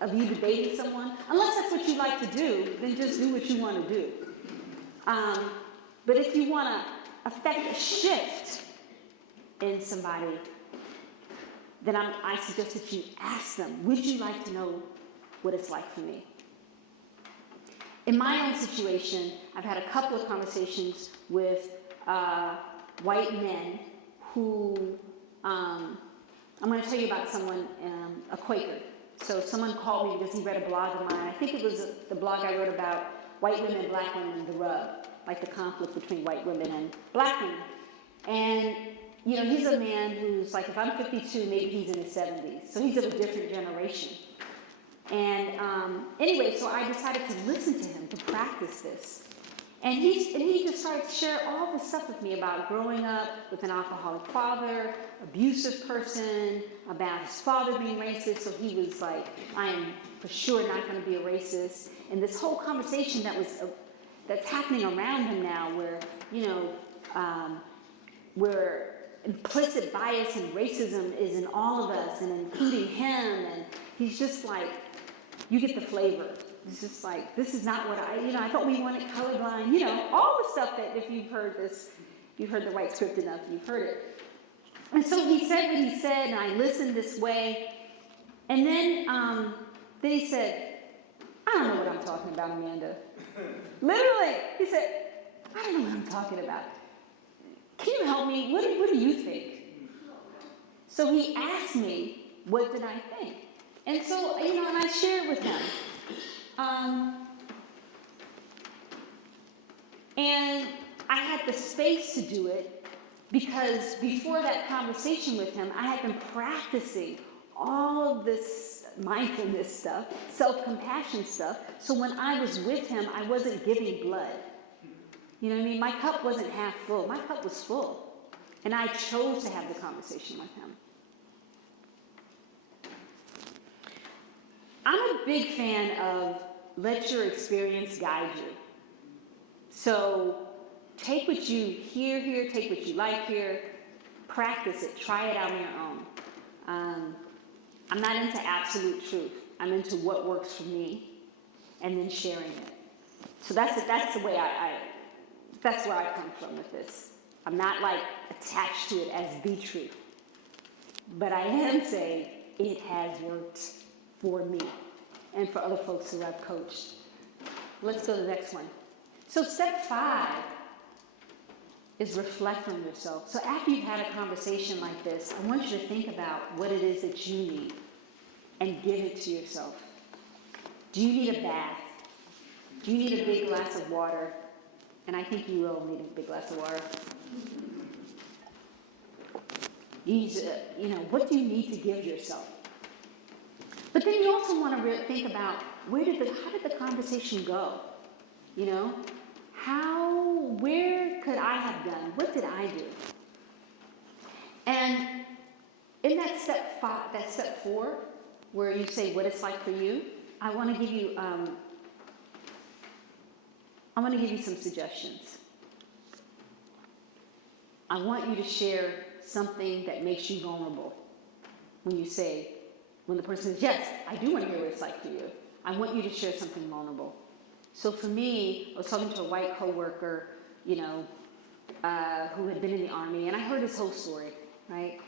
of you debating someone. Unless that's what you like to do, then just do what you want to do. But if you want to affect a shift in somebody, then I suggest that you ask them, would you like to know what it's like for me? In my own situation, I've had a couple of conversations with white men who, I'm going to tell you about someone, a Quaker. So someone called me because he read a blog of mine. I think it was the blog I wrote about white women, black women, the rub, like the conflict between white women and black women. And, he's a man who's like, if I'm 52, maybe he's in his 70s. So he's of a different generation. And anyway, so I decided to listen to him, to practice this. And he just started to share all this stuff with me about growing up with an alcoholic father, abusive person, about his father being racist. So he was like, I am for sure not going to be a racist. And this whole conversation that's happening around him now where, where implicit bias and racism is in all of us and including him. And he's just like, you get the flavor. It's just like, this is not what I thought we wanted colorblind, all the stuff that if you've heard this, you've heard the right script enough, you've heard it. And so he said what he said, and I listened this way. And then he said, I don't know what I'm talking about, Amanda. Literally, he said, I don't know what I'm talking about. Can you help me? What do you think? So he asked me, what did I think? And so, and I shared with him. And I had the space to do it because before that conversation with him, I had been practicing all of this mindfulness stuff, self-compassion stuff. So when I was with him, I wasn't giving blood. You know what I mean? My cup wasn't half full. My cup was full. And I chose to have the conversation with him. I'm a big fan of let your experience guide you. So take what you hear here, take what you like here, practice it, try it out on your own. I'm not into absolute truth. I'm into what works for me and then sharing it. So that's the way that's where I come from with this. I'm not like attached to it as the truth. But I am saying it has worked for me and for other folks who I've coached. Let's go to the next one. So step 5 is reflect on yourself. So after you've had a conversation like this, I want you to think about what it is that you need and give it to yourself. Do you need a bath? Do you need a big glass of water? And I think you will need a big glass of water. What do you need to give yourself? But then you also want to think about how did the conversation go? Where could I have done? What did I do? And in that step 4, where you say what it's like for you, I want to give you some suggestions. I want you to share something that makes you vulnerable. When the person says, yes, I do want to hear what it's like for you, I want you to share something vulnerable. So for me, I was talking to a white coworker, who had been in the Army, and I heard his whole story, right?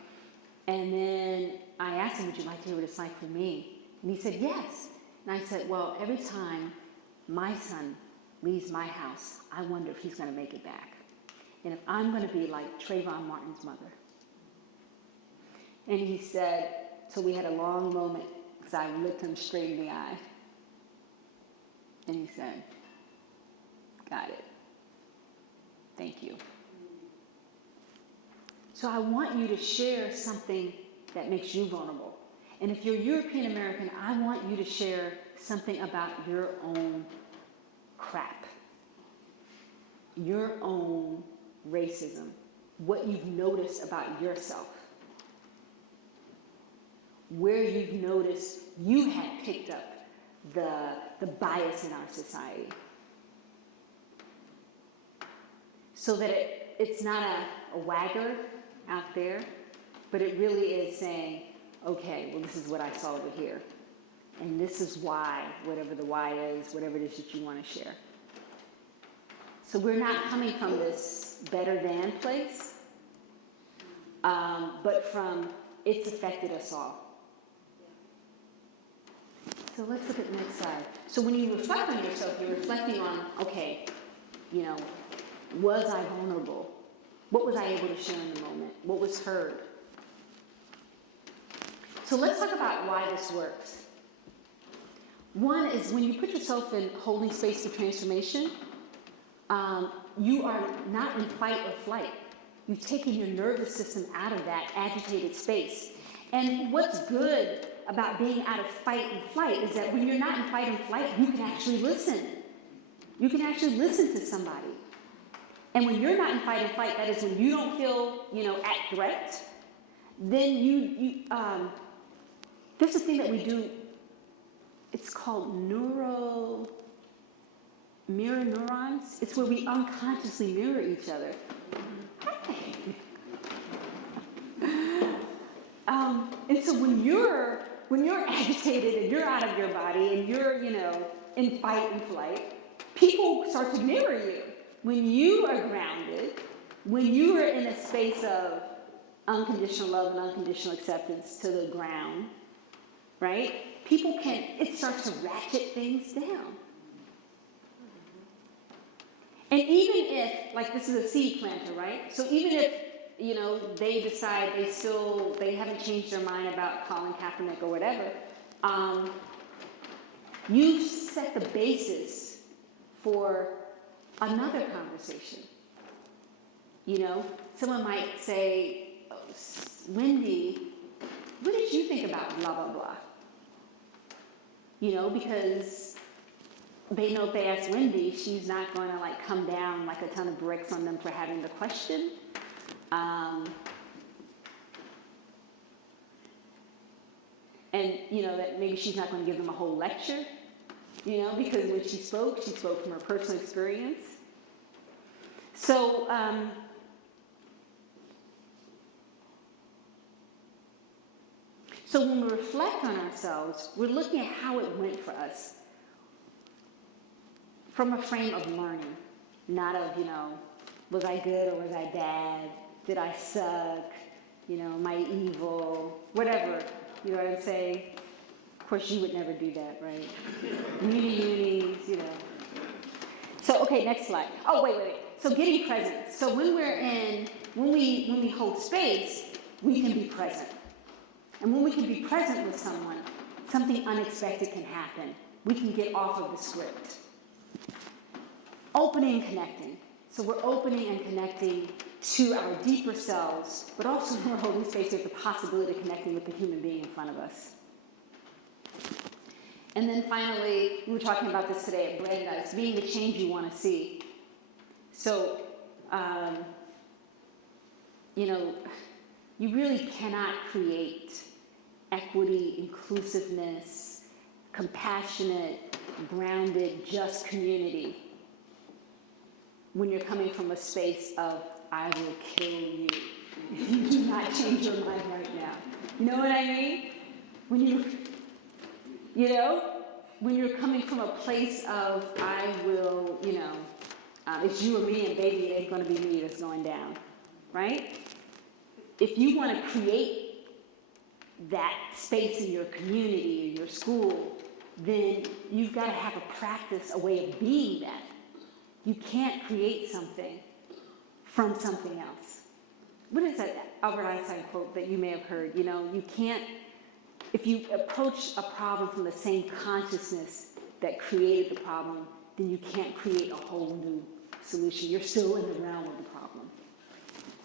And then I asked him, would you like to hear what it's like for me? And he said, yes. And I said, well, every time my son leaves my house, I wonder if he's going to make it back. And if I'm going to be like Trayvon Martin's mother. And he said, so we had a long moment because I looked him straight in the eye. And he said, got it. Thank you. So I want you to share something that makes you vulnerable. And if you're European American, I want you to share something about your own crap, your own racism, what you've noticed about yourself, where you've noticed you had picked up the bias in our society. So that it's not a wagger out there, but it really is saying, okay, well, this is what I saw over here. And this is why, whatever the why is, whatever it is that you want to share. So we're not coming from this better than place, but from it's affected us all. So let's look at the next slide. So when you reflect on yourself, you're reflecting on, okay, was I vulnerable? What was I able to share in the moment? What was heard? So let's talk about why this works. One is when you put yourself in holding space for transformation, you are not in fight or flight. You've taken your nervous system out of that agitated space. And what's good about being out of fight and flight is that when you're not in fight and flight, you can actually listen. You can actually listen to somebody. And when you're not in fight and flight, that is when you don't feel, at threat, then there's a thing that we do, it's called mirror neurons. It's where we unconsciously mirror each other. Hey. And so when you're agitated and you're out of your body and you're, in fight and flight, people start to mirror you. When you are grounded, when you are in a space of unconditional love and unconditional acceptance to the ground, right? It starts to ratchet things down. And even if, like this is a seed planter, right? So even if, they decide they haven't changed their mind about Colin Kaepernick or whatever, you set the basis for another conversation. Someone might say, oh, Wendy, what did you think about blah, blah, blah? Because they know if they ask Wendy, she's not going to come down like a ton of bricks on them for having the question. And, that maybe she's not going to give them a whole lecture, because when she spoke from her personal experience. So, so when we reflect on ourselves, we're looking at how it went for us from a frame of learning, not of, was I good or was I bad? Did I suck? Am I evil? Whatever, you know what I'm saying? Of course, you would never do that, right? Unis, So, okay, next slide. Oh, wait. So getting present. So when we hold space, we can be present. And when we can be present with someone, something unexpected can happen. We can get off of the script. Opening and connecting. So we're opening and connecting to our deeper selves, but also when we're holding space with the possibility of connecting with the human being in front of us. And then finally, we were talking about this today at Bread Nuts, being the change you want to see. So, you really cannot create equity, inclusiveness, compassionate, grounded, just community when you're coming from a space of, I will kill you if you do not change your mind right now. You know what I mean? When when you're coming from a place of, I will, it's you or me, and baby, it ain't going to be me that's going down, right? If you want to create that space in your community or your school, then you've got to have a practice, a way of being that. You can't create something from something else. What is that Albert Einstein quote that you may have heard? You can't, if you approach a problem from the same consciousness that created the problem, then you can't create a whole new solution. You're still in the realm of the problem.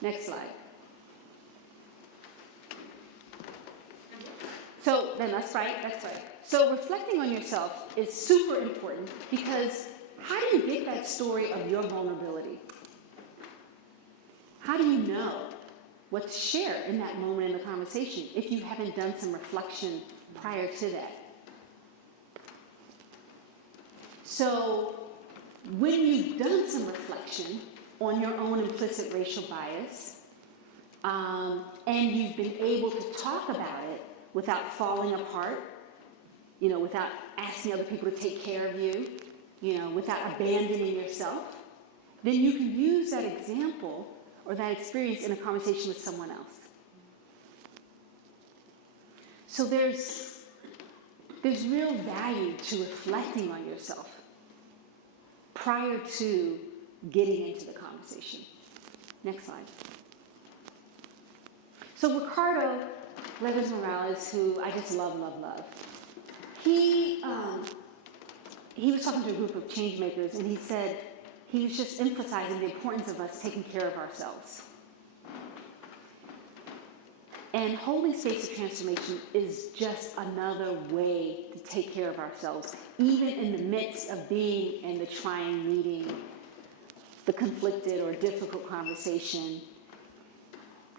Next slide. So then that's right. So reflecting on yourself is super important, because how do you get that story of your vulnerability? How do you know what to share in that moment in the conversation if you haven't done some reflection prior to that? So when you've done some reflection on your own implicit racial bias, and you've been able to talk about it without falling apart, without asking other people to take care of you, without abandoning yourself, then you can use that example or that experience in a conversation with someone else. So there's real value to reflecting on yourself prior to getting into the conversation. Next slide. So Ricardo Levis Morales, who I just love, he was talking to a group of change makers, and he said he was just emphasizing the importance of us taking care of ourselves. And holding space of transformation is just another way to take care of ourselves, even in the midst of being in the trying meeting, the conflicted or difficult conversation.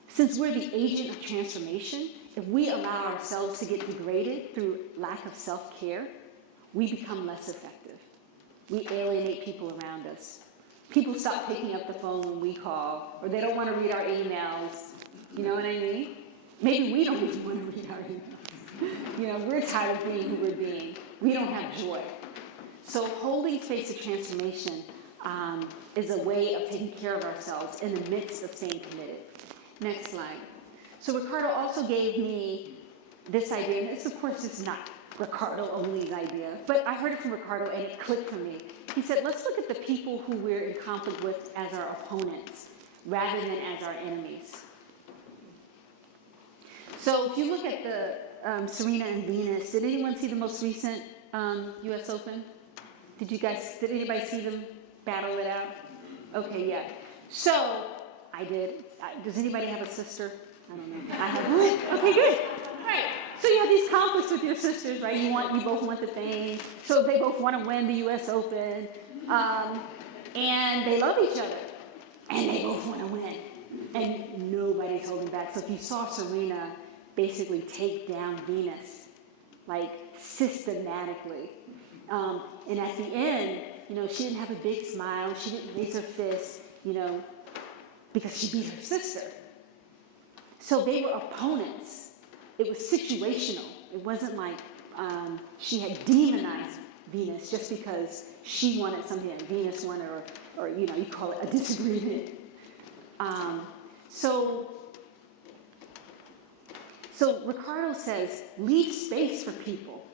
Since we're the agent of transformation, if we allow ourselves to get degraded through lack of self-care, we become less effective. We alienate people around us. People stop picking up the phone when we call, or they don't want to read our emails. You know what I mean? Maybe we don't even want to read our emails. We're tired of being who we're being. We don't have joy. So holding space of transformation is a way of taking care of ourselves in the midst of staying committed. Next slide. So Ricardo also gave me this idea, and this, of course, is not Ricardo only's idea, but I heard it from Ricardo and it clicked for me. He said, let's look at the people who we're in conflict with as our opponents rather than as our enemies. So if you look at the Serena and Venus, did anyone see the most recent US Open? Did anybody see them battle it out? Okay, yeah. So I did. Does anybody have a sister? I don't know. I have. Okay, good. All right. So you have these conflicts with your sisters, right? You both want the thing. So they both want to win the U.S. Open, and they love each other, and they both want to win, and nobody's holding back. So if you saw Serena basically take down Venus, like systematically, and at the end, she didn't have a big smile. She didn't raise her fist, because she beat her sister. So they were opponents. It was situational. It wasn't like she had demonized Venus just because she wanted something that Venus wanted, or you call it a disagreement. So Ricardo says, leave space for people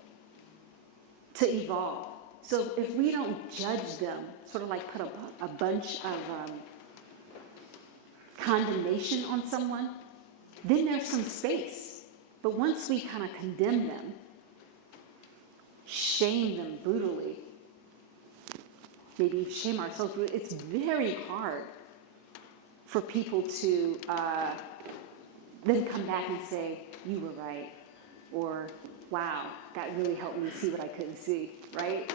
to evolve. So if we don't judge them, sort of like put a bunch of condemnation on someone, then there's some space. But once we kind of condemn them, shame them brutally, maybe shame ourselves brutally, it's very hard for people to then come back and say, you were right, or wow, that really helped me see what I couldn't see, right?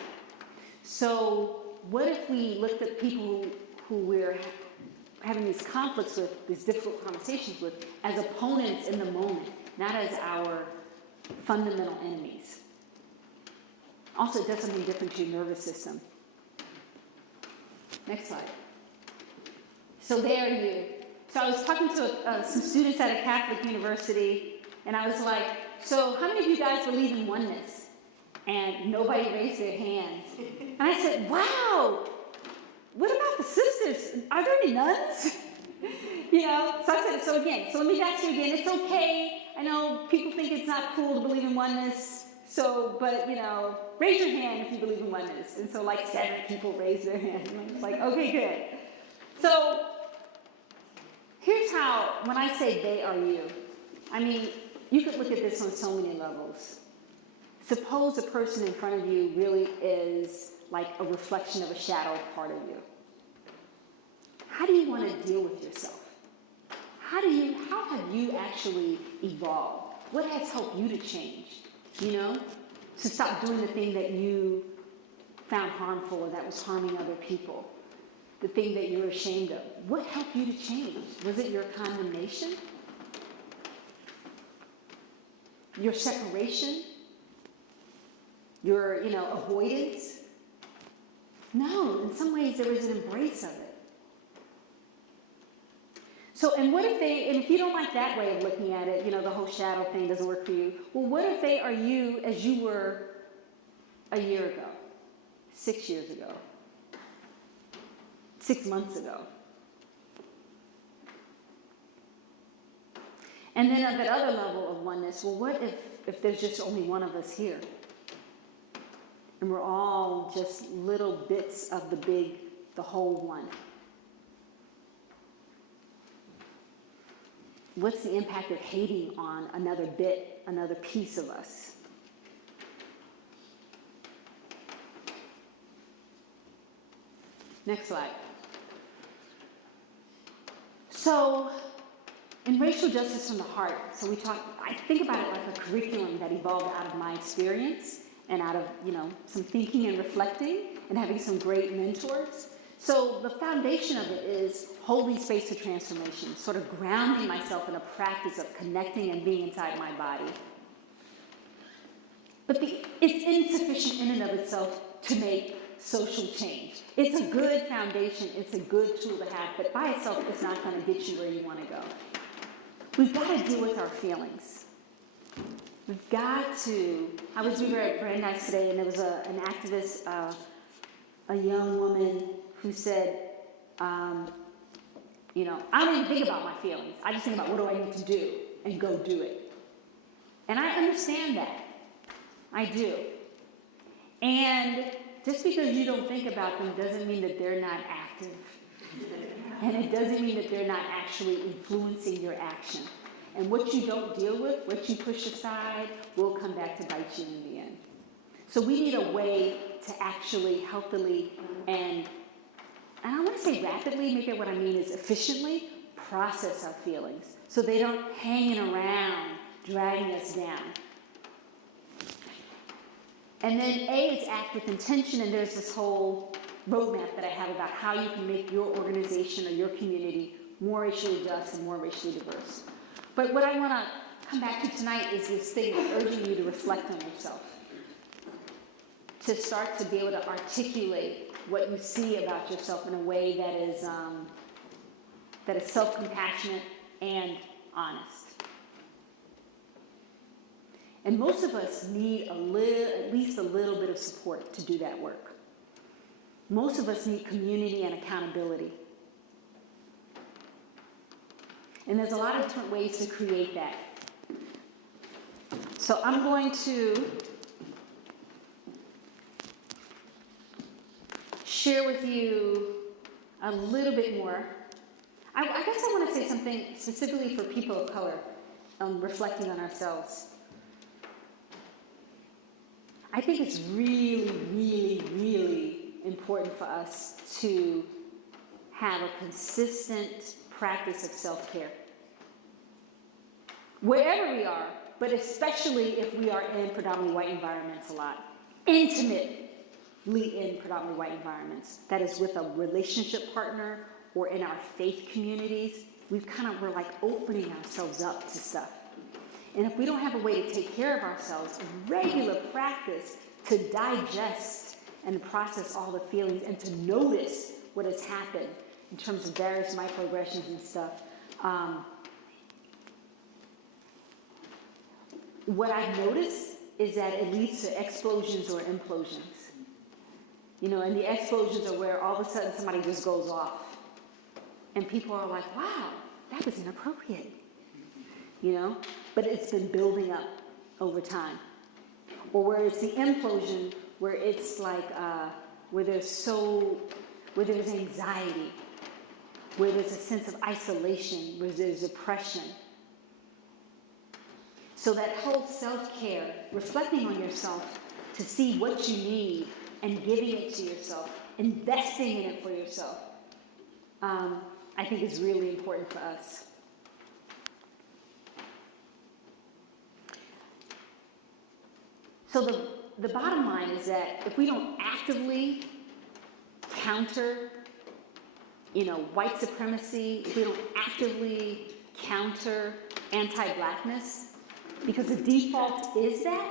So what if we looked at people who we're having these conflicts with, these difficult conversations with, as opponents in the moment, not as our fundamental enemies? Also, it does something different to your nervous system. Next slide. So there you. So I was talking to some students at a Catholic university, and I was like, so how many of you guys believe in oneness? And nobody raised their hands. And I said, wow, what about the sisters? Are there any nuns? So I said, so let me ask you again, it's okay. I know people think it's not cool to believe in oneness, but raise your hand if you believe in oneness. And so like 7 people raised their hand. And I was like, okay, good. So here's how, when I say they are you, I mean, you could look at this on so many levels. Suppose a person in front of you really is like a reflection of a shadow part of you. How do you want to deal with yourself? How have you actually evolved? What has helped you to change? To stop doing the thing that you found harmful or that was harming other people. The thing that you're ashamed of. What helped you to change? Was it your condemnation? Your separation? Your, avoidance? No, in some ways there was an embrace of it. So, and what if and if you don't like that way of looking at it, the whole shadow thing doesn't work for you, well, what if they are you as you were a year ago, 6 years ago, 6 months ago? And then at that other level of oneness, well, what if there's just only one of us here? And we're all just little bits of the whole one. What's the impact of hating on another bit, another piece of us? Next slide. So, in racial justice from the heart, I think about it like a curriculum that evolved out of my experience and out of, some thinking and reflecting and having some great mentors. So the foundation of it is holding space for transformation, sort of grounding myself in a practice of connecting and being inside my body. But it's insufficient in and of itself to make social change. It's a good foundation, it's a good tool to have, but by itself it's not going to get you where you want to go. We've got to deal with our feelings. We've got to. We were at Brandeis today, and there was an activist, a young woman who said, I don't even think about my feelings. I just think about what do I need to do and go do it. And I understand that. I do. And just because you don't think about them doesn't mean that they're not active. And it doesn't mean that they're not actually influencing your action. And what you don't deal with, what you push aside, will come back to bite you in the end. So we need a way to actually healthily and I want to say rapidly, maybe what I mean is efficiently, process our feelings so they don't hanging around, dragging us down. And then A is act with intention, and there's this whole roadmap that I have about how you can make your organization or your community more racially just and more racially diverse. But what I want to come back to tonight is this thing of urging you to reflect on yourself, to start to be able to articulate what you see about yourself in a way that is self-compassionate and honest. And most of us need at least a little bit of support to do that work. Most of us need community and accountability. And there's a lot of different ways to create that. So I'm going to share with you a little bit more. I guess I want to say something specifically for people of color, reflecting on ourselves. I think it's really, really, really important for us to have a consistent practice of self-care. Wherever we are, but especially if we are in predominantly white environments a lot. Intimately in predominantly white environments. That is with a relationship partner or in our faith communities. We're like opening ourselves up to stuff. And if we don't have a way to take care of ourselves, regular practice to digest and process all the feelings and to notice what has happened in terms of various microaggressions and stuff, what I've noticed is that it leads to explosions or implosions. You know, and the explosions are where all of a sudden somebody just goes off. And people are like, wow, that was inappropriate. You know? But it's been building up over time. Or where it's the implosion, where it's like, where there's anxiety, where there's a sense of isolation, where there's depression. So that whole self-care, reflecting on yourself to see what you need and giving it to yourself, investing in it for yourself, I think is really important for us. So the bottom line is that if we don't actively counter, white supremacy, if we don't actively counter anti-blackness, because the default is that,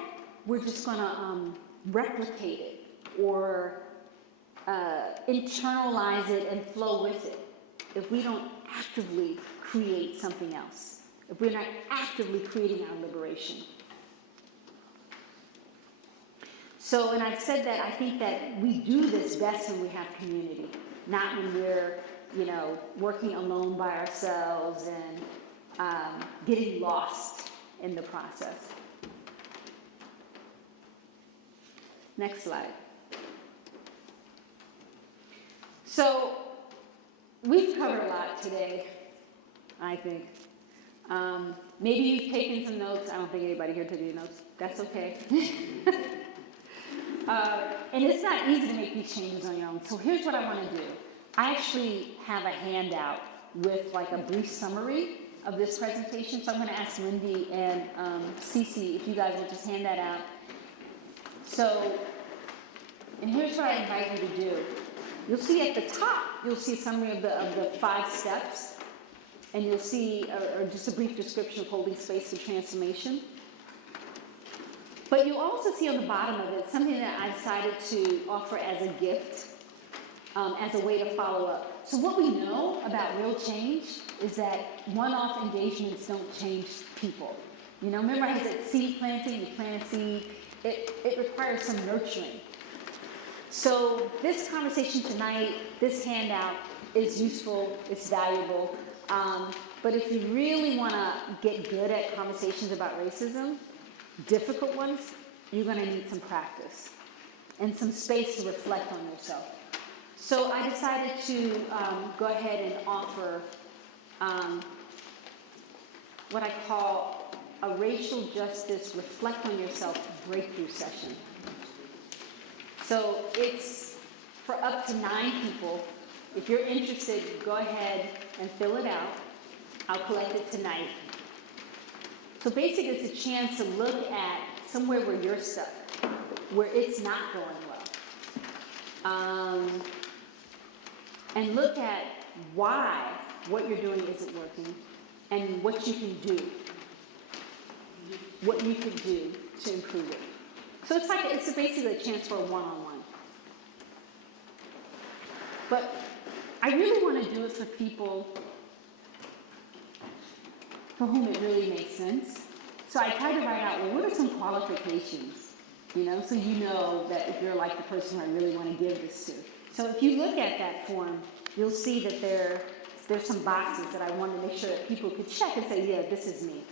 we're just going to replicate it or internalize it and flow with it. If we don't actively create something else, if we're not actively creating our liberation. So, and I've said that I think that we do this best when we have community, not when we're, working alone by ourselves and getting lost in the process. Next slide. So, we've covered a lot today, I think. Maybe you've taken some notes. I don't think anybody here took any notes. That's okay. And it's not easy to make these changes on your own. So here's what I want to do. I actually have a handout with like a brief summary of this presentation. So I'm going to ask Wendy and Cece if you guys will just hand that out. So, and here's what I invite you to do. You'll see at the top, you'll see a summary of the 5 steps. And you'll see or just a brief description of holding space for transformation. But you'll also see on the bottom of it something that I decided to offer as a gift, as a way to follow up. So what we know about real change is that one-off engagements don't change people. Remember I said seed planting, you plant a seed, it requires some nurturing. So this conversation tonight, this handout is useful, it's valuable, but if you really want to get good at conversations about racism, difficult ones, you're going to need some practice and some space to reflect on yourself. So I decided to go ahead and offer what I call a racial justice reflect on yourself breakthrough session. So it's for up to 9 people. If you're interested, go ahead and fill it out. I'll collect it tonight. So basically, it's a chance to look at somewhere where you're stuck, where it's not going well. And look at why what you're doing isn't working and what you can do. What you can do to improve it. So it's basically a chance for a one-on-one. But I really want to do it for people for whom it really makes sense. So I tried to write out, well, what are some qualifications? So you know that if you're like the person I really want to give this to. So if you look at that form, you'll see that there's some boxes that I want to make sure that people could check and say, yeah, this is me.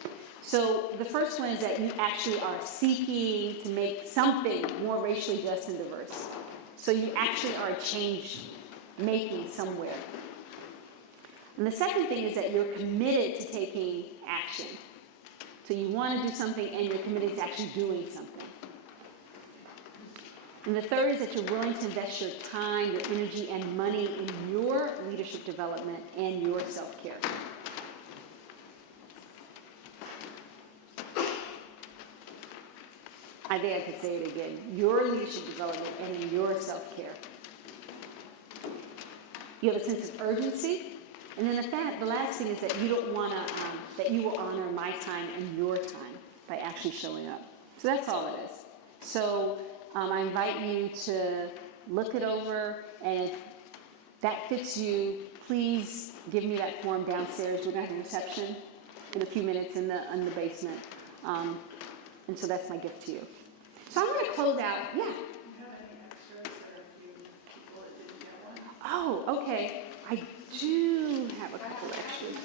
So the first one is that you actually are seeking to make something more racially just and diverse. So you actually are change making somewhere. And the second thing is that you're committed to taking action. So you want to do something and you're committed to actually doing something. And the third is that you're willing to invest your time, your energy, and money in your leadership development and your self-care. I think I could say it again. Your leadership development and in your self-care. You have a sense of urgency. And then the last thing is that you don't want to, that you will honor my time and your time. by actually showing up. So that's all it is. So I invite you to look it over, and if that fits you, please give me that form downstairs. We're going to have a reception in a few minutes in the basement. And so that's my gift to you. So I'm going to close out. Yeah. Oh, okay. I do have a couple extras.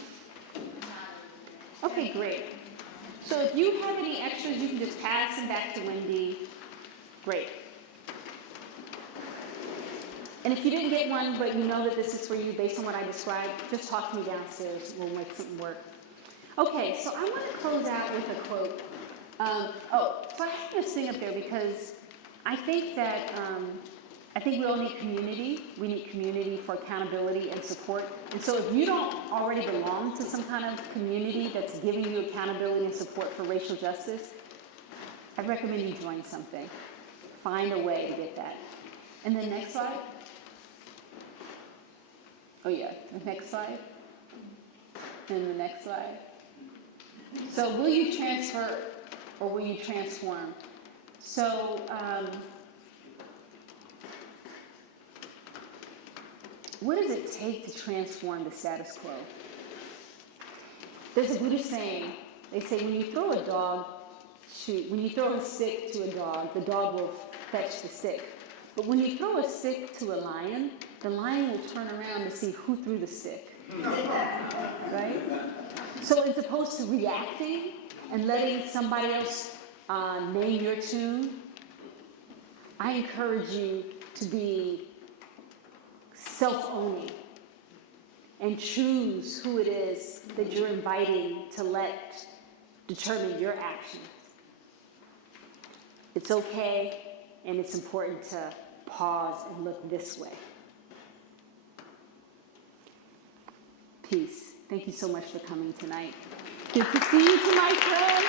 Okay, great. So if you have any extras, you can just pass them back to Wendy. Great. And if you didn't get one, but you know that this is for you based on what I described, just talk to me downstairs. We'll make something work. Okay, so I want to close out with a quote. So I have this thing up there because I think that we all need community. We need community for accountability and support. And so if you don't already belong to some kind of community that's giving you accountability and support for racial justice, I recommend you join something. Find a way to get that. And then next slide. Oh yeah, the next slide. And the next slide. So will you transfer or will you transform? So what does it take to transform the status quo? There's a Buddhist saying. They say when you throw a stick to a dog, the dog will fetch the stick. But when you throw a stick to a lion, the lion will turn around to see who threw the stick. Right? So as opposed to reacting and letting somebody else name your tune, I encourage you to be self-owning and choose who it is that you're inviting to let determine your actions. It's okay, and it's important to pause and look this way. Peace. Thank you so much for coming tonight. Good to see you to my friends.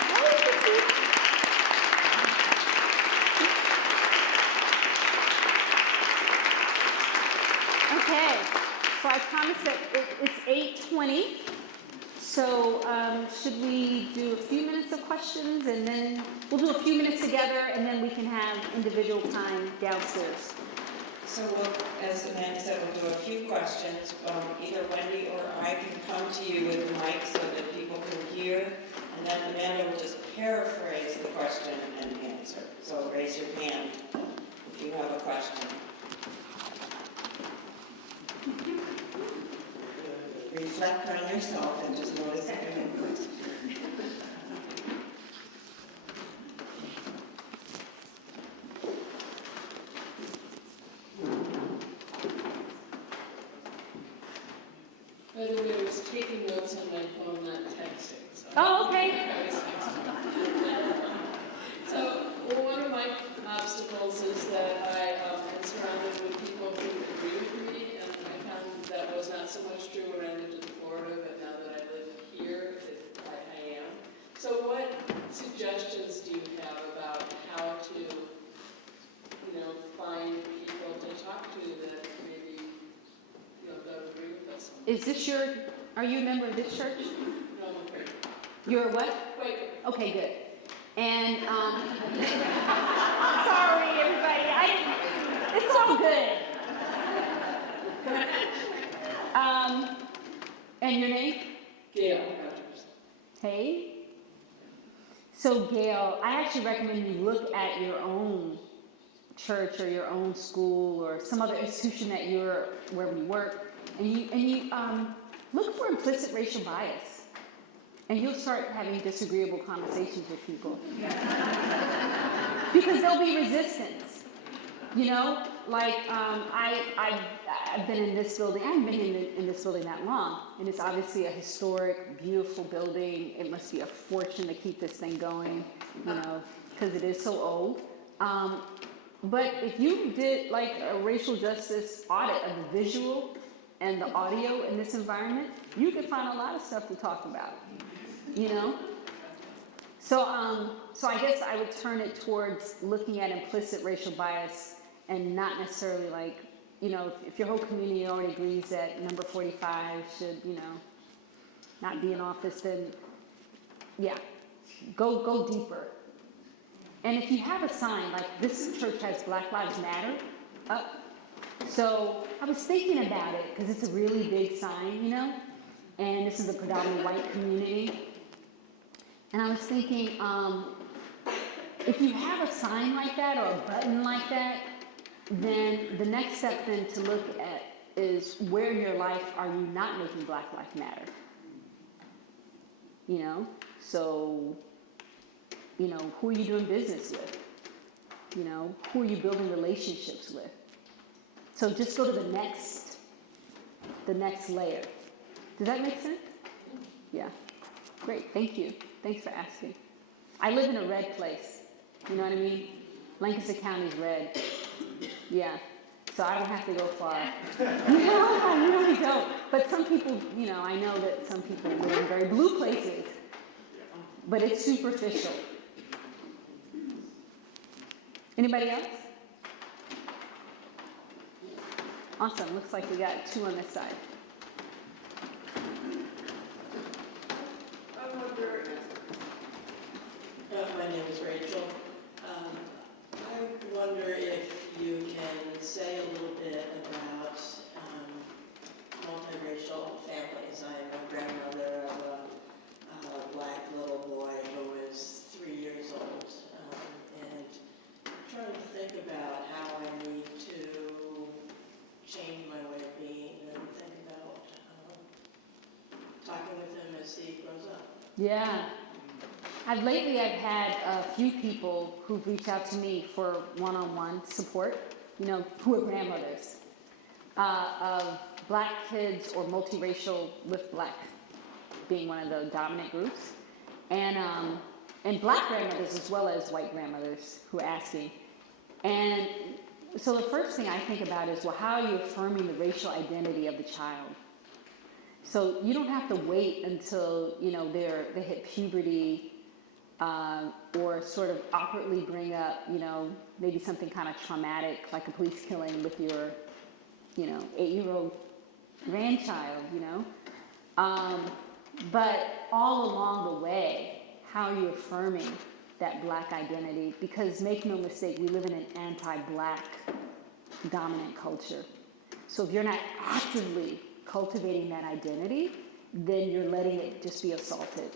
Okay, so I promised that it's 8:20. So should we do a few minutes of questions, and then we'll do a few minutes together, and then we can have individual time downstairs. So as Amanda said, we'll do a few questions. Either Wendy or I can come to you with the mic so that people can hear, and then Amanda will just paraphrase the question and answer. So raise your hand if you have a question. Reflect on yourself and just notice if you have a question. By the way, I was taking notes on my phone, not texting. So Oh, okay. I was texting. So one of my obstacles is that I am surrounded with people who agree with me, and I found that was not so much true when I lived in Florida, but now that I live here, I am. So what suggestions do you have about how to, find people to talk to that maybe, don't agree with us? Are you a member of this church? No, I'm afraid. You're a what? Wait. Okay, good. And, sorry everybody, it's all good. And your name? Gail Rogers. Hey. So Gail, I actually recommend you look at your own church or your own school or some other institution that wherever you work, and you look for implicit racial bias, and you'll start having disagreeable conversations with people because there'll be resistance. I've been in this building. I haven't been in this building that long, and it's obviously a historic, beautiful building. It must be a fortune to keep this thing going, because it is so old. But if you did like a racial justice audit of the visual and the audio in this environment, you could find a lot of stuff to talk about, So I guess I would turn it towards looking at implicit racial bias and not necessarily if your whole community already agrees that number 45 should, not be in office, then yeah. Go deeper. And if you have a sign, like this church has Black Lives Matter up, so I was thinking about it because it's a really big sign, you know, and this is a predominantly white community. And I was thinking, if you have a sign like that or a button like that, then the next step then to look at is where in your life are you not making Black Lives Matter? You know, so, you know, who are you doing business with? You know, who are you building relationships with? So just go to the next layer. Does that make sense? Yeah. Great. Thank you. Thanks for asking. I live in a red place. You know what I mean? Lancaster County's red. Yeah. So I don't have to go far. No, I really don't. But some people, you know, I know that some people live in very blue places. But it's superficial. Anybody else? Awesome. Looks like we got two on this side. I wonder, my name is Rachel. I wonder if you can say a little bit about multiracial families. I am a grandmother of a Black little boy who is 3 years old, and I'm trying to think about how I need to change my way of being and think about talking with him as he grows up. Yeah. Lately I've had a few people who've reached out to me for one-on-one support, you know, who are grandmothers of Black kids or multiracial with Black being one of the dominant groups. And Black grandmothers as well as white grandmothers who are asking. And so the first thing I think about is, well, how are you affirming the racial identity of the child? So you don't have to wait until, you know, they hit puberty or sort of awkwardly bring up, you know, maybe something kind of traumatic like a police killing with your, you know, 8-year-old grandchild, you know. But all along the way, how are you affirming that Black identity? Because make no mistake, we live in an anti-Black dominant culture. So if you're not actively cultivating that identity, then you're letting it just be assaulted.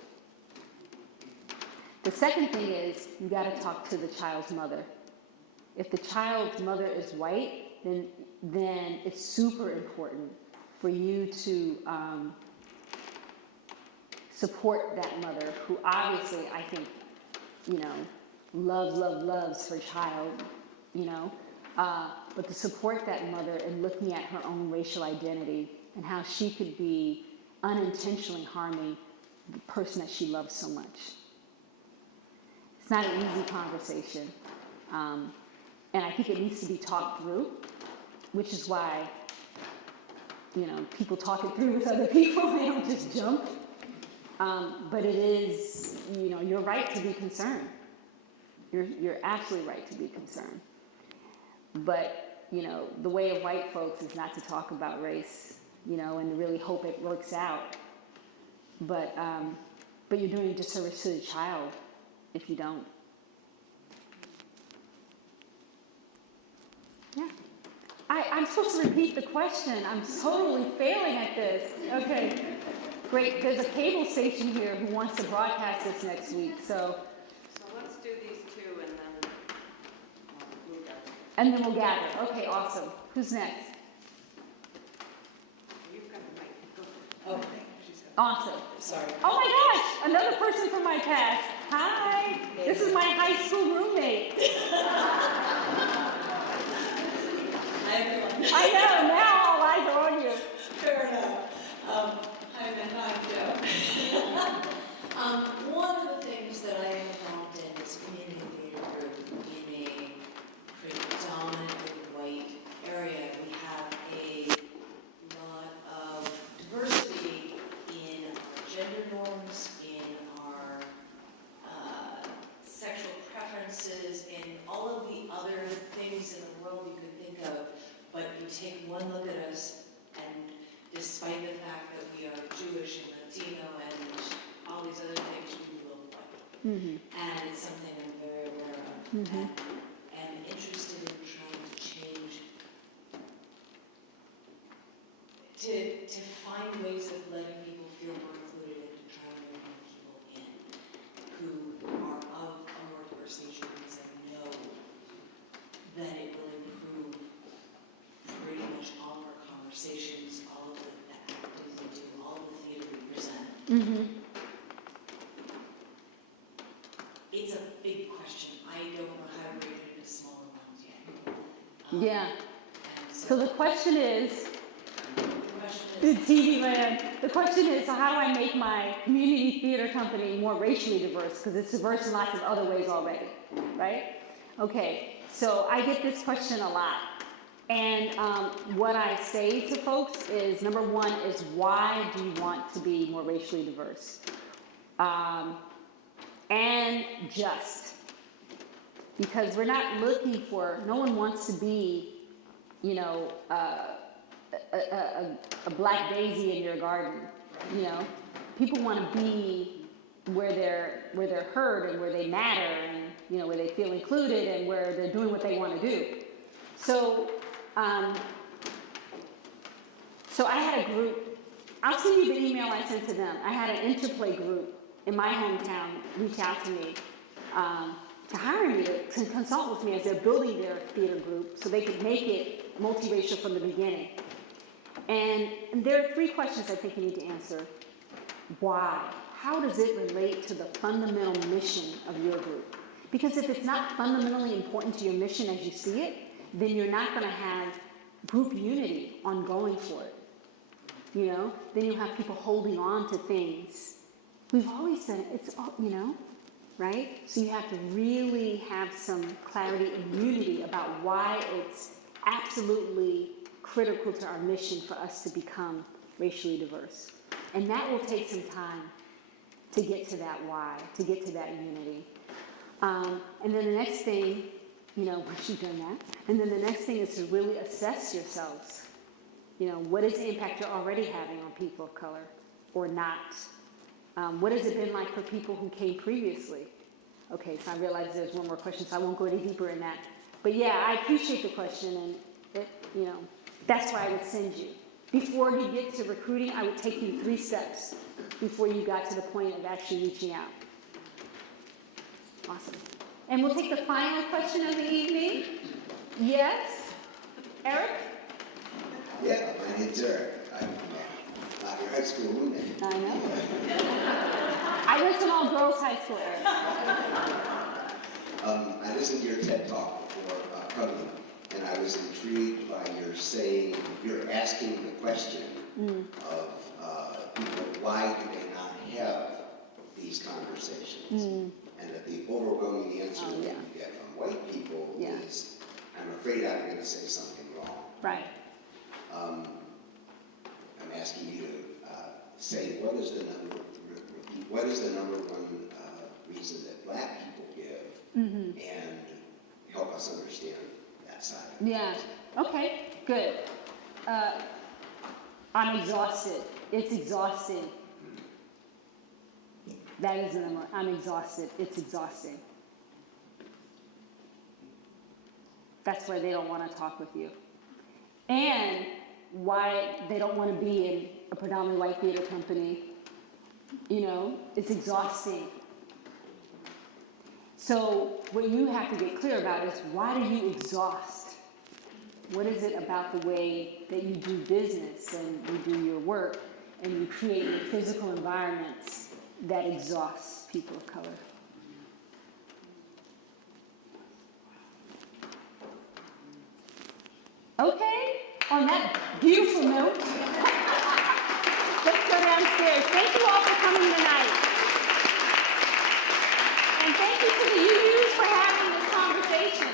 The second thing is you got to talk to the child's mother. If the child's mother is white, then it's super important for you to support that mother who obviously, I think, you know, loves her child, you know, but to support that mother in looking at her own racial identity and how she could be unintentionally harming the person that she loves so much. It's not an easy conversation, and I think it needs to be talked through, which is why, you know, people talk it through with other people. They don't just jump. But it is, you know, you're right to be concerned. You're absolutely right to be concerned. But, you know, the way of white folks is not to talk about race, you know, and really hope it works out. But you're doing a disservice to the child if you don't. Yeah. I'm supposed to repeat the question. I'm totally failing at this. Okay. Great. There's a cable station here who wants to broadcast this next week. So let's do these two and then we'll gather. Okay, awesome. Who's next? You've got the mic. Go for it. Okay. Awesome. Sorry. Oh my gosh, another person from my past. Hi. This is my high school roommate. Hi, everyone. I know, now all eyes are on you. Fair enough. Hi, Matt. Hi, Joe. One of the things that I am involved in is community theater group in a predominantly white area. We have a lot of diversity in our gender norms, in our sexual preferences, in all of the other things in the world you could think of. But you take one look and interested in trying to change, to find ways of letting people feel more included and to try and bring more people in who are of a more diverse nature, because I know that it will improve pretty much all of our conversations, all of the acting we do, all of the theater we present. It's a big question. I don't know how to break it into smaller ones yet. Yeah. And So the question is, the question the is, TV land, the question is, so how do I make my community theater company more racially diverse? Because it's diverse in lots of other ways already, right? Okay, so I get this question a lot. And what I say to folks is, number one is, why do you want to be more racially diverse? And just. Because we're not looking for, no one wants to be, you know, a black daisy in your garden, you know. People want to be where they're heard and where they matter and, you know, where they feel included and where they're doing what they want to do. So, so I had a group, I'll send you the email I sent to them. I had an interplay group in my hometown reach out to me to hire me to consult with me as they're building their theater group so they could make it multiracial from the beginning. And there are 3 questions I think you need to answer. Why? How does it relate to the fundamental mission of your group? Because if it's not fundamentally important to your mission as you see it, then you're not going to have group unity ongoing for it. You know, then you'll have people holding on to things. We've always said it's, you know, right? So you have to really have some clarity and unity about why it's absolutely critical to our mission for us to become racially diverse. And that will take some time to get to that why, to get to that unity. And then the next thing, you know, once you've done that, and then the next thing is to really assess yourselves. You know, what is the impact you're already having on people of color or not? What has it been like for people who came previously? Okay, so I realize there's one more question, so I won't go any deeper in that. But yeah, I appreciate the question, and it, you know, that's why I would send you. Before you get to recruiting, I would take you 3 steps before you got to the point of actually reaching out. Awesome. And we'll take the final question of the evening. Yes? Eric? Yeah, my name's Eric. I'm not your high school roommate. I know. I went to an all-girls high school, Eric. I listened to your TED Talk before coming, and I was intrigued by you're asking the question of people, why do they not have these conversations? And that the overwhelming answer that you get from white people is, I'm afraid I'm going to say something wrong. Right. I'm asking you to say what is the number one reason that black people give, and help us understand that side of it. Yeah. Okay. Good. I'm exhausted. It's exhausting. That is the number. I'm exhausted. It's exhausting. That's why they don't want to talk with you. And why they don't want to be in a predominantly white theater company. You know, it's exhausting. So what you have to get clear about is, why do you exhaust? What is it about the way that you do business and you do your work and you create your physical environments that exhausts people of color? Okay, on that beautiful note, let's go downstairs. Thank you all for coming tonight. And thank you to the UUs for having this conversation.